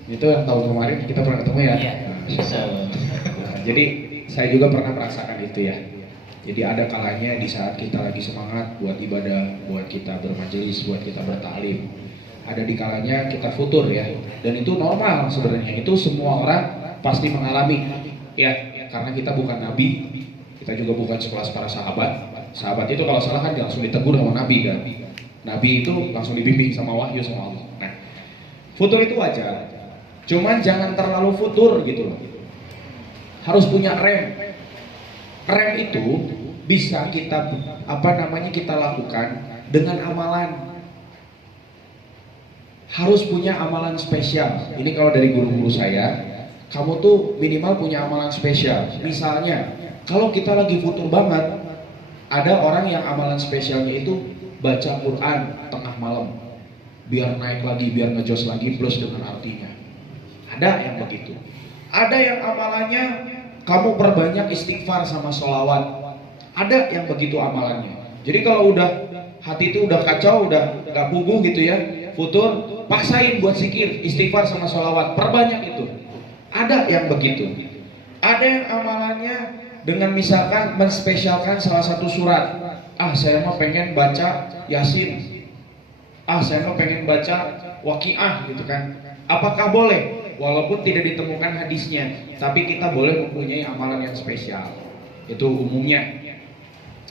Itu yang tahun kemarin kita pernah ketemu ya? Iya. Nah, jadi saya juga pernah merasakan itu ya. Jadi ada kalanya di saat kita lagi semangat buat ibadah, buat kita bermajelis, buat kita bertaklim. Ada di kalanya kita futur ya. Dan itu normal sebenarnya. Itu semua orang pasti mengalami ya. Karena kita bukan nabi, kita juga bukan sekelas para sahabat. Sahabat itu kalau salah kan langsung ditegur sama nabi kan. Nabi itu langsung dibimbing sama wahyu sama Allah. Nah, futur itu wajar. Cuman jangan terlalu futur gitu loh. Harus punya rem. Rem itu bisa kita kita lakukan dengan amalan. Harus punya amalan spesial. Ini kalau dari guru-guru saya, kamu tuh minimal punya amalan spesial. Misalnya, kalau kita lagi futur banget, ada orang yang amalan spesialnya itu baca Quran tengah malam, biar naik lagi, biar ngejos lagi plus dengan artinya. Ada yang begitu. Ada yang amalannya kamu perbanyak istighfar sama sholawat. Ada yang begitu amalannya. Jadi kalau udah hati itu udah kacau, udah gak puguh gitu ya, futur, paksain buat zikir, istighfar sama sholawat, perbanyak itu. Ada yang begitu. Ada yang amalannya dengan misalkan menspesialkan salah satu surat. Saya mah pengen baca Yasin. Saya mah pengen baca Waqiah gitu kan. Apakah boleh? Walaupun tidak ditemukan hadisnya, tapi kita boleh mempunyai amalan yang spesial. Itu umumnya.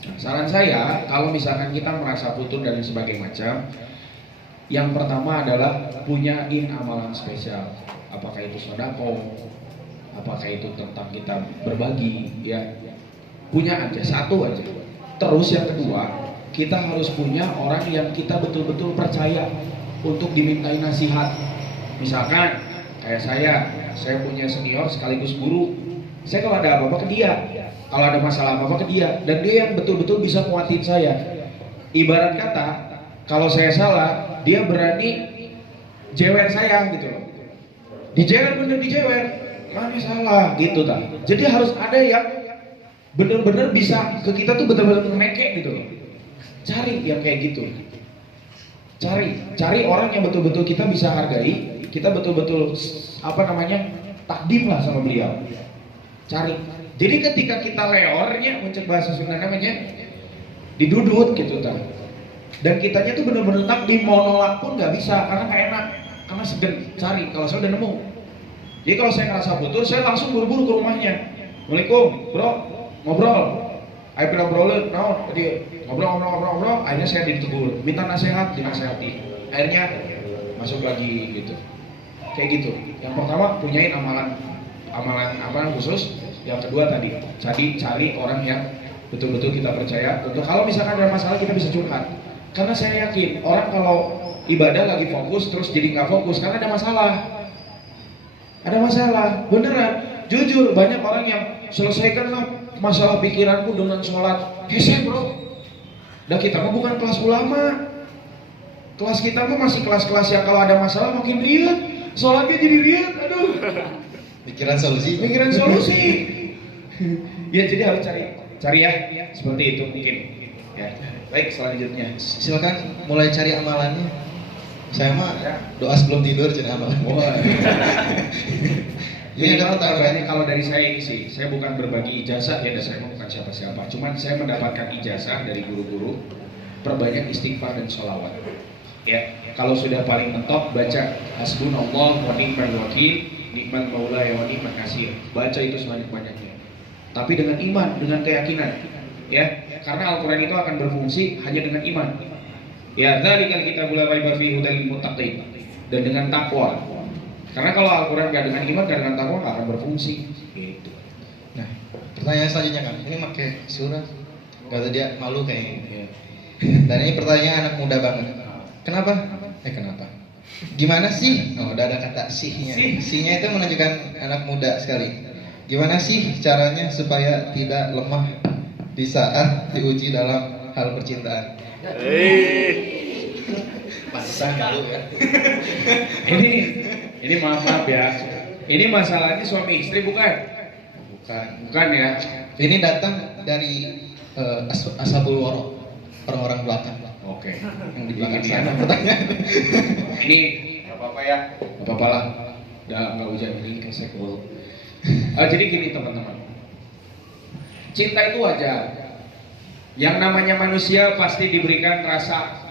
Nah, saran saya, kalau misalkan kita merasa futur dan sebagainya macam, yang pertama adalah punyain amalan spesial. Apakah itu sedekah, apakah itu tentang kita berbagi, ya punya aja, satu aja. Terus yang kedua, kita harus punya orang yang kita betul-betul percaya untuk dimintai nasihat. Misalkan kayak saya punya senior sekaligus guru. Saya kalau ada apa-apa ke dia, kalau ada masalah apa-apa ke dia, dan dia yang betul-betul bisa kuatin saya. Ibarat kata, kalau saya salah, dia berani jewer saya gitu loh. Dijewer bener dijewer, mana salah gitu tak. Jadi harus ada yang bener-bener bisa ke kita tuh bener-bener mekek gitu loh. Cari yang kayak gitu. Cari orang yang betul-betul kita bisa hargai, kita betul-betul takdim lah sama beliau. Cari. Jadi ketika kita leornya, mencet bahasa Sunda namanya didudut gitu tak. Dan kitanya tuh bener-bener takdim, mau nolak pun nggak bisa karena nggak enak. Karena segen cari, kalau saya udah nemu. Jadi kalau saya ngerasa futur, saya langsung buru-buru ke rumahnya. Assalamualaikum, bro. ngobrol. Ayo ngobrolin, jadi ngobrol, akhirnya saya ditegur, minta nasihat, dinasehati. Akhirnya masuk lagi gitu. Kayak gitu. Yang pertama punyain amalan khusus. Yang kedua tadi cari orang yang betul-betul kita percaya. Untuk kalau misalkan ada masalah kita bisa curhat. Karena saya yakin orang kalau ibadah lagi fokus terus jadi nggak fokus karena ada masalah. Ada masalah, beneran. Jujur banyak orang yang selesaikanlah masalah pikiranku dengan sholat. Hese bro. Dan kita mah bukan kelas ulama. Kelas kita mah masih kelas-kelas yang kalau ada masalah makin riut. Sholatnya jadi riut, aduh. Pikiran solusi. Ya jadi harus cari ya, seperti itu mungkin. Ya. Baik, selanjutnya. Silakan mulai cari amalannya. Saya mah doa sebelum tidur jadi amalan. Ini ada pertanyaannya kalau dari saya ini sih, saya bukan berbagi ijazah ya, dan saya bukan siapa-siapa. Cuman saya mendapatkan ijazah dari guru-guru, perbanyak istighfar dan sholawat. Ya, kalau sudah paling mentok baca hasbunallah wa ni'mal wakil, nikmat maula wa ni'mal nasir. Baca itu sebanyak-banyaknya. Tapi dengan iman, dengan keyakinan. Ya, karena Al-Qur'an itu akan berfungsi hanya dengan iman. Ya, dzalikal kitabul la raiba fihi hudal lil muttaqin. Dan dengan takwa. Karena kalau Al-Quran gak dengan iman, gak dengan takwa, gak akan berfungsi gitu. Nah, pertanyaan selanjutnya kan, ini pakai surat, kata dia malu kayaknya. Ya. Dan ini pertanyaan anak muda banget. Kenapa? Kenapa? Gimana sih? Oh, udah ada kata sihnya. Sihnya itu menunjukkan anak muda sekali. Gimana sih caranya supaya tidak lemah di saat diuji dalam hal percintaan? Pantesan malu ya. Ini maaf ya. Ini masalahnya suami istri bukan? Bukan ya. Ini datang dari Ashabul Wara, orang-orang belakang. Oke. Yang di belakang Ini sana ya. pertanyaan. Ini nggak apa-apa ya. Nggak apa-apa lah. Udah nggak hujan ini kesek. Jadi gini teman-teman. Cinta itu wajar. Yang namanya manusia pasti diberikan rasa,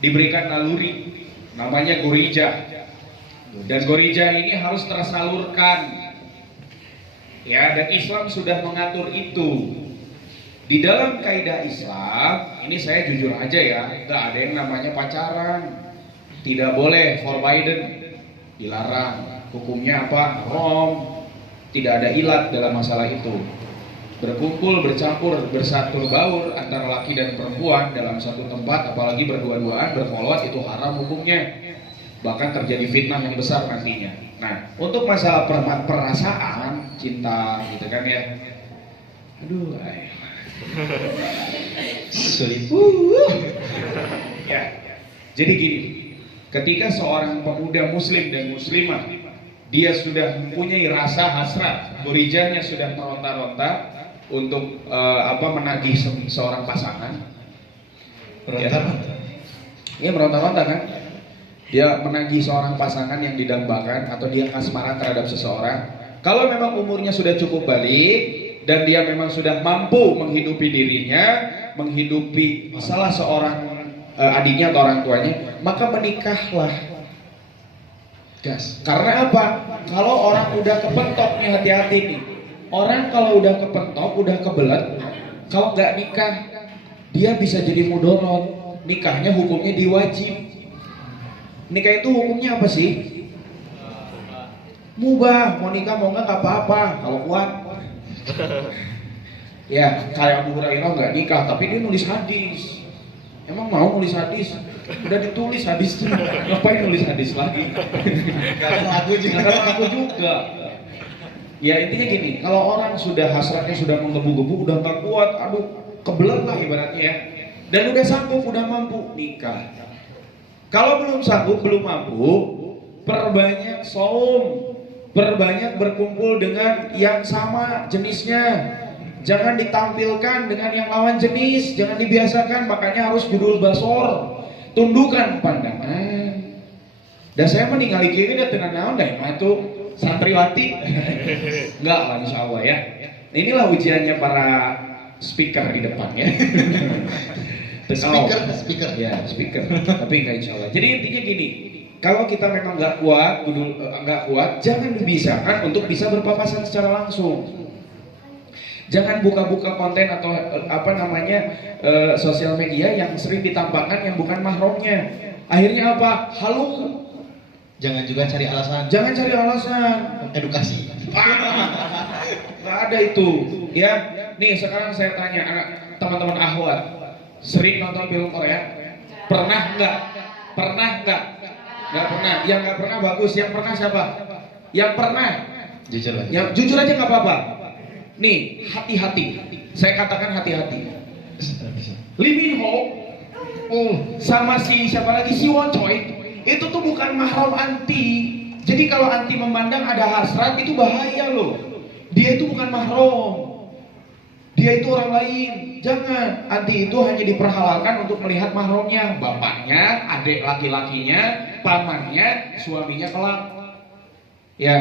diberikan naluri. Namanya gorijah. Dan gorijah ini harus tersalurkan. Ya, dan Islam sudah mengatur itu. Di dalam kaidah Islam, ini saya jujur aja ya, nggak ada yang namanya pacaran. Tidak boleh, forbidden, dilarang. Hukumnya apa? Haram. Tidak ada ilat dalam masalah itu. Berkumpul, bercampur, bersatur baur antara laki dan perempuan dalam satu tempat, apalagi berdua-duaan, berkholwat, itu haram hukumnya. Bahkan terjadi fitnah yang besar nantinya. Nah, untuk masalah perasaan, cinta gitu kan ya. Aduh, Sulit. Ya. Jadi gini, ketika seorang pemuda muslim dan muslimah dia sudah mempunyai rasa hasrat, gorijahnya sudah meronta-ronta untuk menagih seorang pasangan. Meronta-ronta. Ini meronta-ronta kan? Dia menagih seorang pasangan yang didambakan atau dia kasmaran terhadap seseorang. Kalau memang umurnya sudah cukup balik dan dia memang sudah mampu menghidupi dirinya, menghidupi salah seorang adiknya atau orang tuanya, maka menikahlah. Gas. Karena apa? Kalau orang udah kepentok nih, hati-hati nih. Orang kalau udah kepentok, udah kebelet, kalau nggak nikah, dia bisa jadi mudorot. Nikahnya hukumnya diwajib. Nikah itu hukumnya apa sih? Mubah, mau nikah mau nggak apa-apa kalau kuat. Ya, kayak Abu Hurairah nggak nikah, tapi dia nulis hadis. Emang mau nulis hadis? Udah ditulis hadisnya, ngapain nulis hadis lagi? Kadang lagu juga. Kadang lagu juga. Ya intinya gini, kalau orang sudah hasratnya sudah menggebu-gebu, udah nggak kuat, aduh, kebelet lah ibaratnya ya. Dan udah sanggup, udah mampu nikah. Kalau belum sanggup, belum mampu, perbanyak saum, perbanyak berkumpul dengan yang sama jenisnya. Jangan ditampilkan dengan yang lawan jenis, jangan dibiasakan, makanya harus judul basor, tundukkan pandangan. Dan saya meninggali kiri dan tenang naon dah itu santriwati. Enggak lah insya Allah ya. Inilah ujiannya para speaker di depan ya. Speaker. Ya, speaker. Tapi enggak insya Allah. Jadi intinya gini, kalau kita memang nggak kuat, jangan dibiasakan untuk bisa berpapasan secara langsung. Jangan buka-buka konten atau sosial media yang sering ditampakkan yang bukan mahramnya. Akhirnya apa? Halu. Jangan juga cari alasan. Jangan cari alasan. Edukasi. Nggak ada itu. Ya, nih sekarang saya tanya teman-teman akhwat, sering nonton film Korea? Pernah nggak? Pernah nggak? Nggak pernah. Yang nggak pernah bagus. Yang pernah siapa? Yang pernah. Jujur aja. Yang jujur aja nggak apa-apa. Nih, hati-hati. Saya katakan hati-hati. Lee Min Ho sama siapa lagi, si Won Choi, itu tuh bukan mahram anti. Jadi kalau anti memandang ada hasrat itu bahaya loh. Dia itu bukan mahram. Dia itu orang lain. Jangan. Anti itu hanya diperhalalkan untuk melihat mahramnya, bapaknya, adik laki-lakinya, pamannya, suaminya kelak. Ya,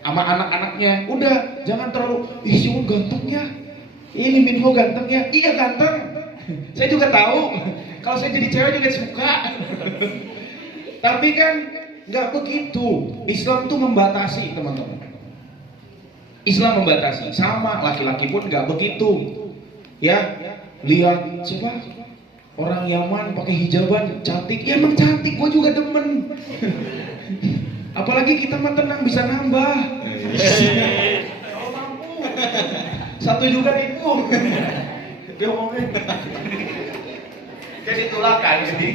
sama anak-anaknya. Udah, jangan terlalu, ih si Won gantengnya, ini Min Ho gantengnya. Iya ganteng. Saya juga tahu. Kalau saya jadi cewek juga suka. Tapi kan nggak begitu. Islam tuh membatasi, teman-teman. Islam membatasi. Sama laki-laki pun nggak begitu. Ya, lihat siapa? Orang Yaman pakai hijaban cantik. Ya emang cantik, gue juga demen. Apalagi kita mah tenang bisa nambah. Kalau mampu. Satu juga itu. Dia ngomongin. Jadi tulakan jadi.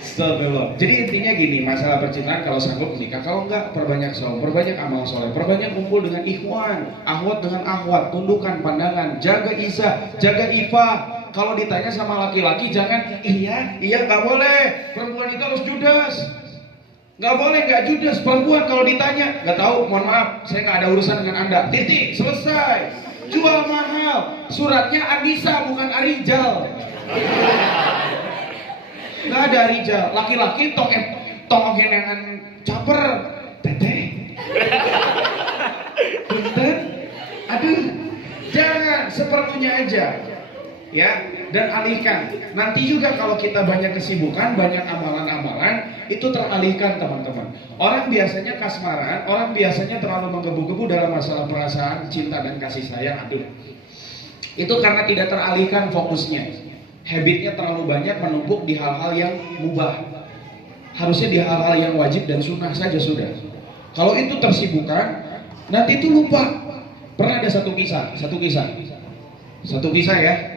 Astagfirullah. Jadi intinya gini, masalah percintaan kalau sanggup menikah, kalau enggak perbanyak saum, perbanyak amal soleh, perbanyak kumpul dengan ikhwan, akhwat dengan akhwat, tundukkan pandangan, jaga izah, jaga ifah. Kalau ditanya sama laki-laki jangan iya nggak boleh. Perempuan itu harus judes. Nggak boleh nggak judes. Perempuan kalau ditanya nggak tahu, mohon maaf, saya nggak ada urusan dengan anda. Titik, selesai. Jual mahal. Suratnya Anissa bukan Arijal. Nggak ada Arijal. Laki-laki tong genangan caper. Teteh. Punten. Aduh. Jangan, seperlunya aja. Ya, dan alihkan. Nanti juga kalau kita banyak kesibukan, banyak amalan-amalan, itu teralihkan, teman-teman. Orang biasanya kasmaran, orang biasanya terlalu menggebu-gebu dalam masalah perasaan, cinta dan kasih sayang. Aduh. Itu karena tidak teralihkan fokusnya. Habitnya terlalu banyak menumpuk di hal-hal yang mubah. Harusnya di hal-hal yang wajib dan sunnah saja sudah. Kalau itu tersibukkan, nanti itu lupa. Pernah ada satu kisah ya.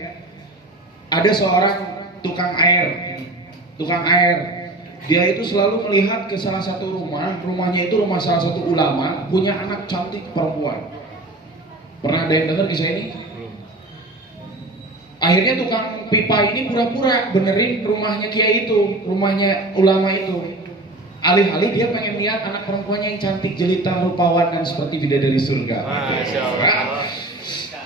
Ada seorang tukang air. Dia itu selalu melihat ke salah satu rumahnya itu rumah salah satu ulama, punya anak cantik perempuan. Pernah ada yang dengar kisah ini? Akhirnya tukang pipa ini pura-pura benerin rumahnya kiai itu, rumahnya ulama itu. Alih-alih dia pengen lihat anak perempuannya yang cantik, jelita, rupawan dan seperti bidadari surga. Masya Allah.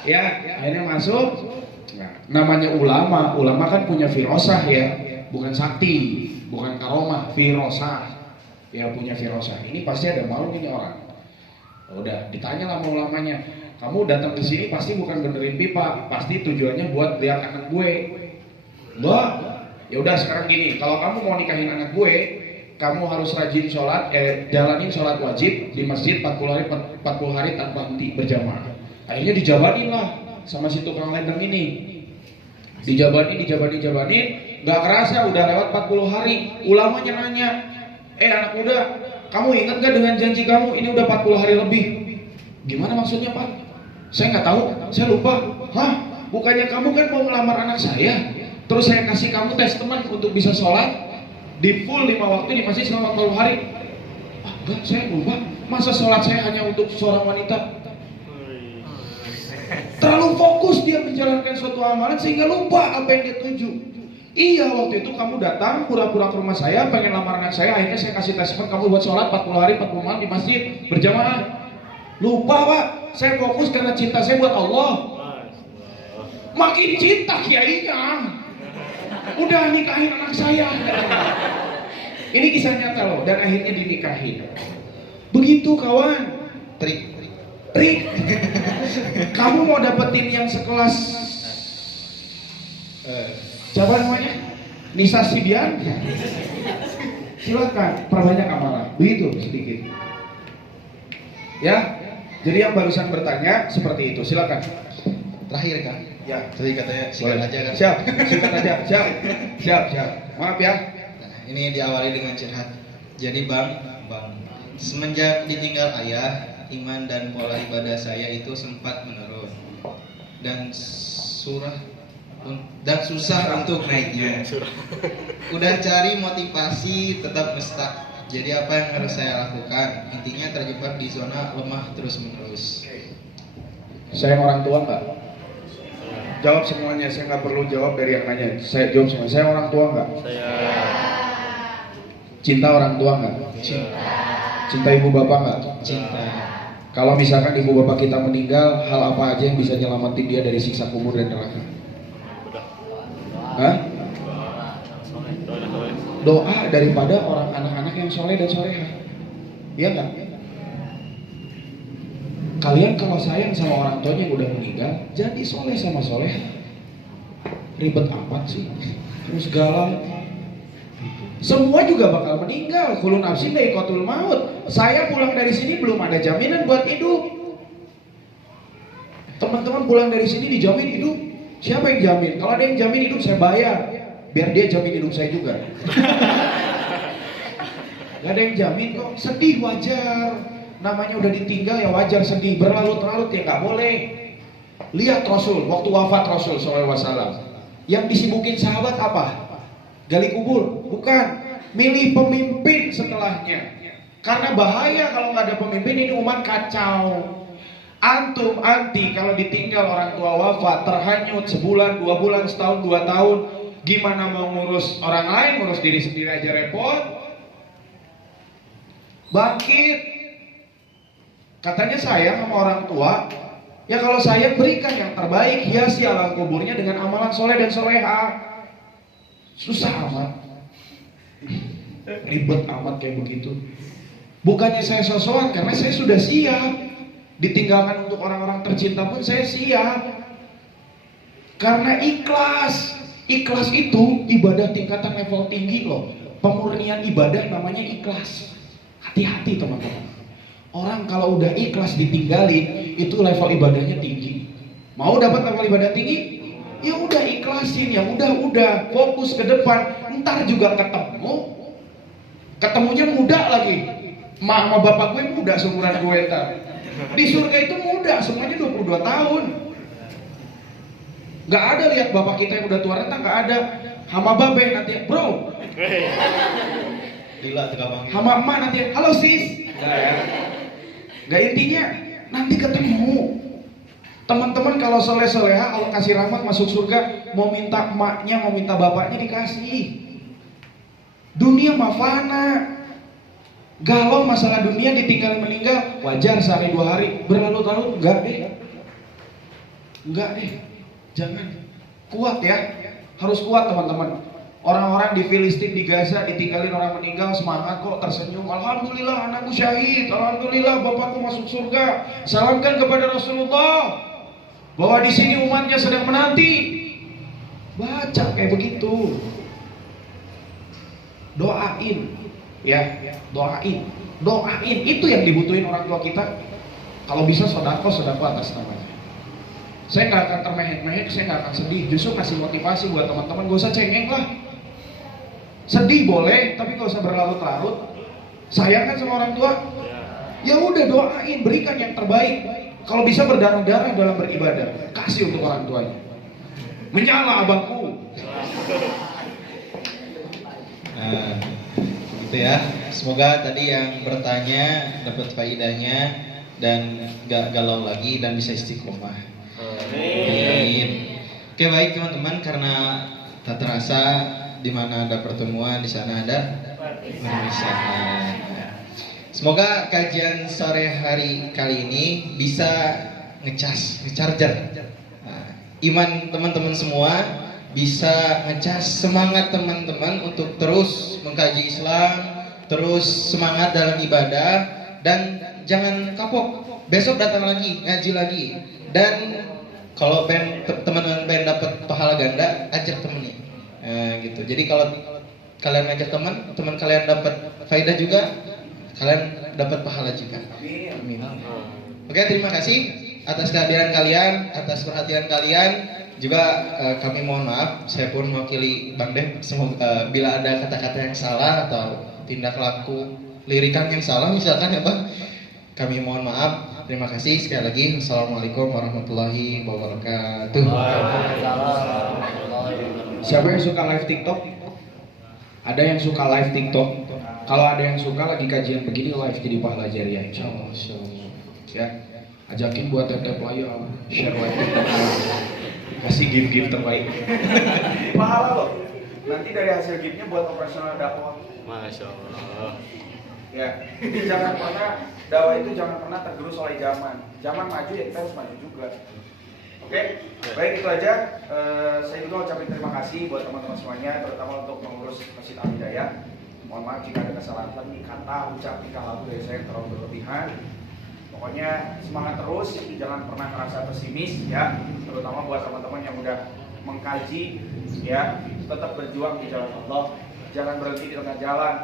Ya, akhirnya masuk. Nah, namanya ulama kan punya firosah ya, bukan sakti, bukan karomah, firosah. Ya punya firosah. Ini pasti ada malu ini orang. Udah ditanya sama ulamanya, kamu datang ke sini pasti bukan benerin pipa, pasti tujuannya buat lihat anak gue. Enggak. Ya udah sekarang gini, kalau kamu mau nikahin anak gue, kamu harus rajin sholat, jalanin sholat wajib di masjid 40 hari tanpa henti berjamaah. Akhirnya dijabanin lah sama si tukang lendeng ini. Dijabanin, nggak kerasa udah lewat 40 hari. Ulamanya nanya, anak muda, kamu ingat gak dengan janji kamu? Ini udah 40 hari lebih. Gimana maksudnya Pak? Saya nggak tahu, saya lupa. Hah? Bukannya kamu kan mau melamar anak saya? Terus saya kasih kamu testament untuk bisa sholat di full 5 waktu di masjid selama 40 hari. Enggak, saya lupa. Masa sholat saya hanya untuk seorang wanita? Terlalu fokus dia menjalankan suatu amalan sehingga lupa apa yang dia tuju. Iya, waktu itu kamu datang pura-pura ke rumah saya pengen lamar anak saya, akhirnya saya kasih testament kamu buat sholat 40 hari 40 malam di masjid berjamaah. Lupa Pak, saya fokus karena cinta saya buat Allah. Makin cinta kiainya. Udah nikahin anak saya. Ini kisah nyata loh, dan akhirnya dinikahin. Begitu kawan. Trik. Kamu mau dapetin yang sekelas siapa namanya? Nisa Sibian? Silakan perbanyak amalan. Begitu sedikit. Ya, Jadi yang barusan bertanya seperti itu, silakan. Terakhir kan? Ya. Tadi katanya singkat aja kan? Siap, singkat aja, siap. Maaf ya. Nah, ini diawali dengan curhat. Jadi bang, semenjak ditinggal ayah, iman dan pola ibadah saya itu sempat menurun dan susah untuk naiknya. Udah cari motivasi tetap ngestak. Jadi apa yang harus saya lakukan? Intinya terjebak di zona lemah terus menerus. Sayang orang tua nggak? Jawab semuanya, saya nggak perlu jawab dari yang nanya. Saya jawab semua. Saya orang tua nggak? Saya. Cinta orang tua nggak? Cinta ibu bapak nggak? Cinta. Kalau misalkan ibu bapak kita meninggal, hal apa aja yang bisa nyelamatin dia dari siksa kubur dan neraka? Hah? Doa daripada orang anak-anak yang soleh dan soleha. Iya nggak? Kalian kalau sayang sama orang tuanya yang udah meninggal, jadi soleh sama soleha. Ribet amat sih? Terus galau. Semua juga bakal meninggal. Kullu nafsin dha'iqatul maut. Saya pulang dari sini belum ada jaminan buat hidup. Teman-teman pulang dari sini dijamin hidup. Siapa yang jamin? Kalau ada yang jamin hidup saya bayar. Biar dia jamin hidup saya juga. Gak ada yang jamin kok. Sedih wajar. Namanya udah ditinggal ya wajar sedih. Berlarut-larut ya gak boleh. Lihat Rasul, waktu wafat Rasul SAW, yang disibukin sahabat apa? Gali kubur? Bukan. Milih pemimpin setelahnya. Karena bahaya kalau nggak ada pemimpin, ini umat kacau. Antum, anti kalau ditinggal orang tua wafat, terhanyut sebulan, 2 bulan, setahun, 2 tahun, gimana mau ngurus orang lain, ngurus diri sendiri aja repot. Bangkit. Katanya sayang sama orang tua. Ya kalau sayang berikan yang terbaik, hiasi alam kuburnya dengan amalan soleh dan soleha. Susah amat, ribet amat kayak begitu. Bukannya saya sosokan, karena saya sudah siap. Ditinggalkan untuk orang-orang tercinta pun saya siap. Karena ikhlas. Ikhlas itu ibadah tingkatan level tinggi loh. Pemurnian ibadah namanya ikhlas. Hati-hati teman-teman. Orang kalau udah ikhlas ditinggalin, itu level ibadahnya tinggi. Mau dapat level ibadah tinggi? Ya udah ikhlasin, ya udah fokus ke depan. Ntar juga ketemu. Ketemunya muda lagi. Mak sama bapak gue muda seumuran gue ntar. Di surga itu muda, semuanya 22 tahun. Gak ada lihat bapak kita yang udah tua renta, gak ada. Hama babe nanti, bro. Gila tengah bang. Hama emak nanti, halo sis. Gak ya. Gak, intinya nanti ketemu. Teman-teman kalau soleh-soleha, Allah kasih rahmat masuk surga, mau minta emaknya, mau minta bapaknya dikasih. Dunia mah fana. Galau masalah dunia, ditinggal meninggal, wajar sehari 2 hari. Berlalu-lalu, enggak deh. Jangan. Kuat ya. Harus kuat teman-teman. Orang-orang di Filistin, di Gaza, ditinggalin orang meninggal, semangat kok, tersenyum. Alhamdulillah anakku syahid, alhamdulillah bapakku masuk surga. Salamkan kepada Rasulullah bahwa di sini umatnya sedang menanti. Baca kayak begitu. Doain, ya, doain. Itu yang dibutuhin orang tua kita. Kalau bisa sodako atas namanya. Saya nggak akan termehek-mehek, saya nggak akan sedih. Justru kasih motivasi buat teman-teman. Gak usah cengeng lah. Sedih boleh, tapi gak usah berlarut-larut. Sayang kan sama orang tua? Ya udah doain, berikan yang terbaik. Kalau bisa berdarah-darah dalam beribadah, kasih untuk orang tuanya. Menyala abangku. Nah, gitu ya. Semoga tadi yang bertanya dapat faedahnya dan gak galau lagi dan bisa istiqomah. Amin. Oke, baik teman-teman, karena tak terasa di mana ada pertemuan, di sana ada perpisahan. Semoga kajian sore hari kali ini bisa ngecharger iman teman-teman semua, bisa ngecas semangat teman-teman untuk terus mengkaji Islam, terus semangat dalam ibadah, dan jangan kapok. Besok datang lagi, ngaji lagi. Dan kalau teman-teman pengen dapat pahala ganda, ajak temennya. Gitu. Jadi kalau kalian ngajak teman kalian dapat faedah juga, kalian dapat pahala juga. Amin. Amin. Oke, terima kasih atas kehadiran kalian, atas perhatian kalian. Juga kami mohon maaf, saya pun mewakili Bang Dev. Semoga bila ada kata-kata yang salah atau tindak laku lirikan yang salah misalkan ya Bang, kami mohon maaf. Terima kasih sekali lagi. Assalamualaikum warahmatullahi wabarakatuh. Siapa yang suka live TikTok? Ada yang suka live TikTok? Kalau ada yang suka lagi kajian begini live jadi pahala jariah insya Allah. Ya, ajakin buat tetep layar, share live TikTok, kasih gift terbaik. Pahala loh. Nanti dari hasil giftnya buat operasional dakwah. Masya Allah. Ya, jangan pernah dakwah itu jangan pernah tergerus oleh zaman. Zaman maju ya kita harus maju juga. Oke, baik itu aja. Saya juga ucapin terima kasih buat teman-teman semuanya, terutama untuk pengurus Masjid Al Hidayah. Mohon maaf jika ada kesalahan lagi kata, ucap, tingkah laku dari saya yang terlalu berlebihan. Pokoknya semangat terus, jangan pernah merasa pesimis ya. Terutama buat teman-teman yang udah mengkaji ya, tetap berjuang di jalan Allah. Jangan berhenti di tengah jalan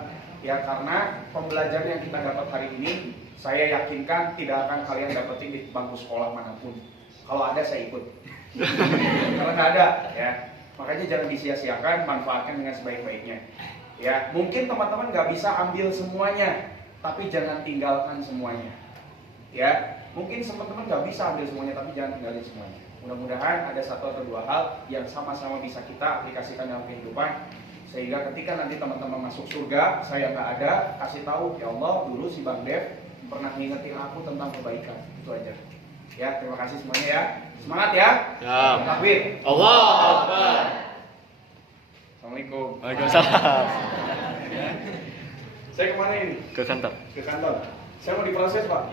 ya, karena pembelajaran yang kita dapat hari ini, saya yakinkan tidak akan kalian dapetin di bangku sekolah manapun. Kalau ada saya ikut. Karena nggak ada ya. Makanya jangan disia-siakan, manfaatkan dengan sebaik-baiknya. Ya, mungkin teman-teman nggak bisa ambil semuanya, tapi jangan tinggalkan semuanya. Ya, mungkin teman-teman nggak bisa ambil semuanya, tapi jangan tinggalin semuanya. Mudah-mudahan ada satu atau dua hal yang sama-sama bisa kita aplikasikan dalam kehidupan, sehingga ketika nanti teman-teman masuk surga, saya nggak ada, kasih tahu ya Allah, dulu si Bang Dev pernah ngingetin aku tentang kebaikan. Itu aja. Ya, terima kasih semuanya ya. Semangat ya. Ya. Takbir. Allah Akbar. Assalamualaikum. Waalaikumsalam. Saya kemana ini? Ke kantor. Ke kantor. Saya mau diproses Pak.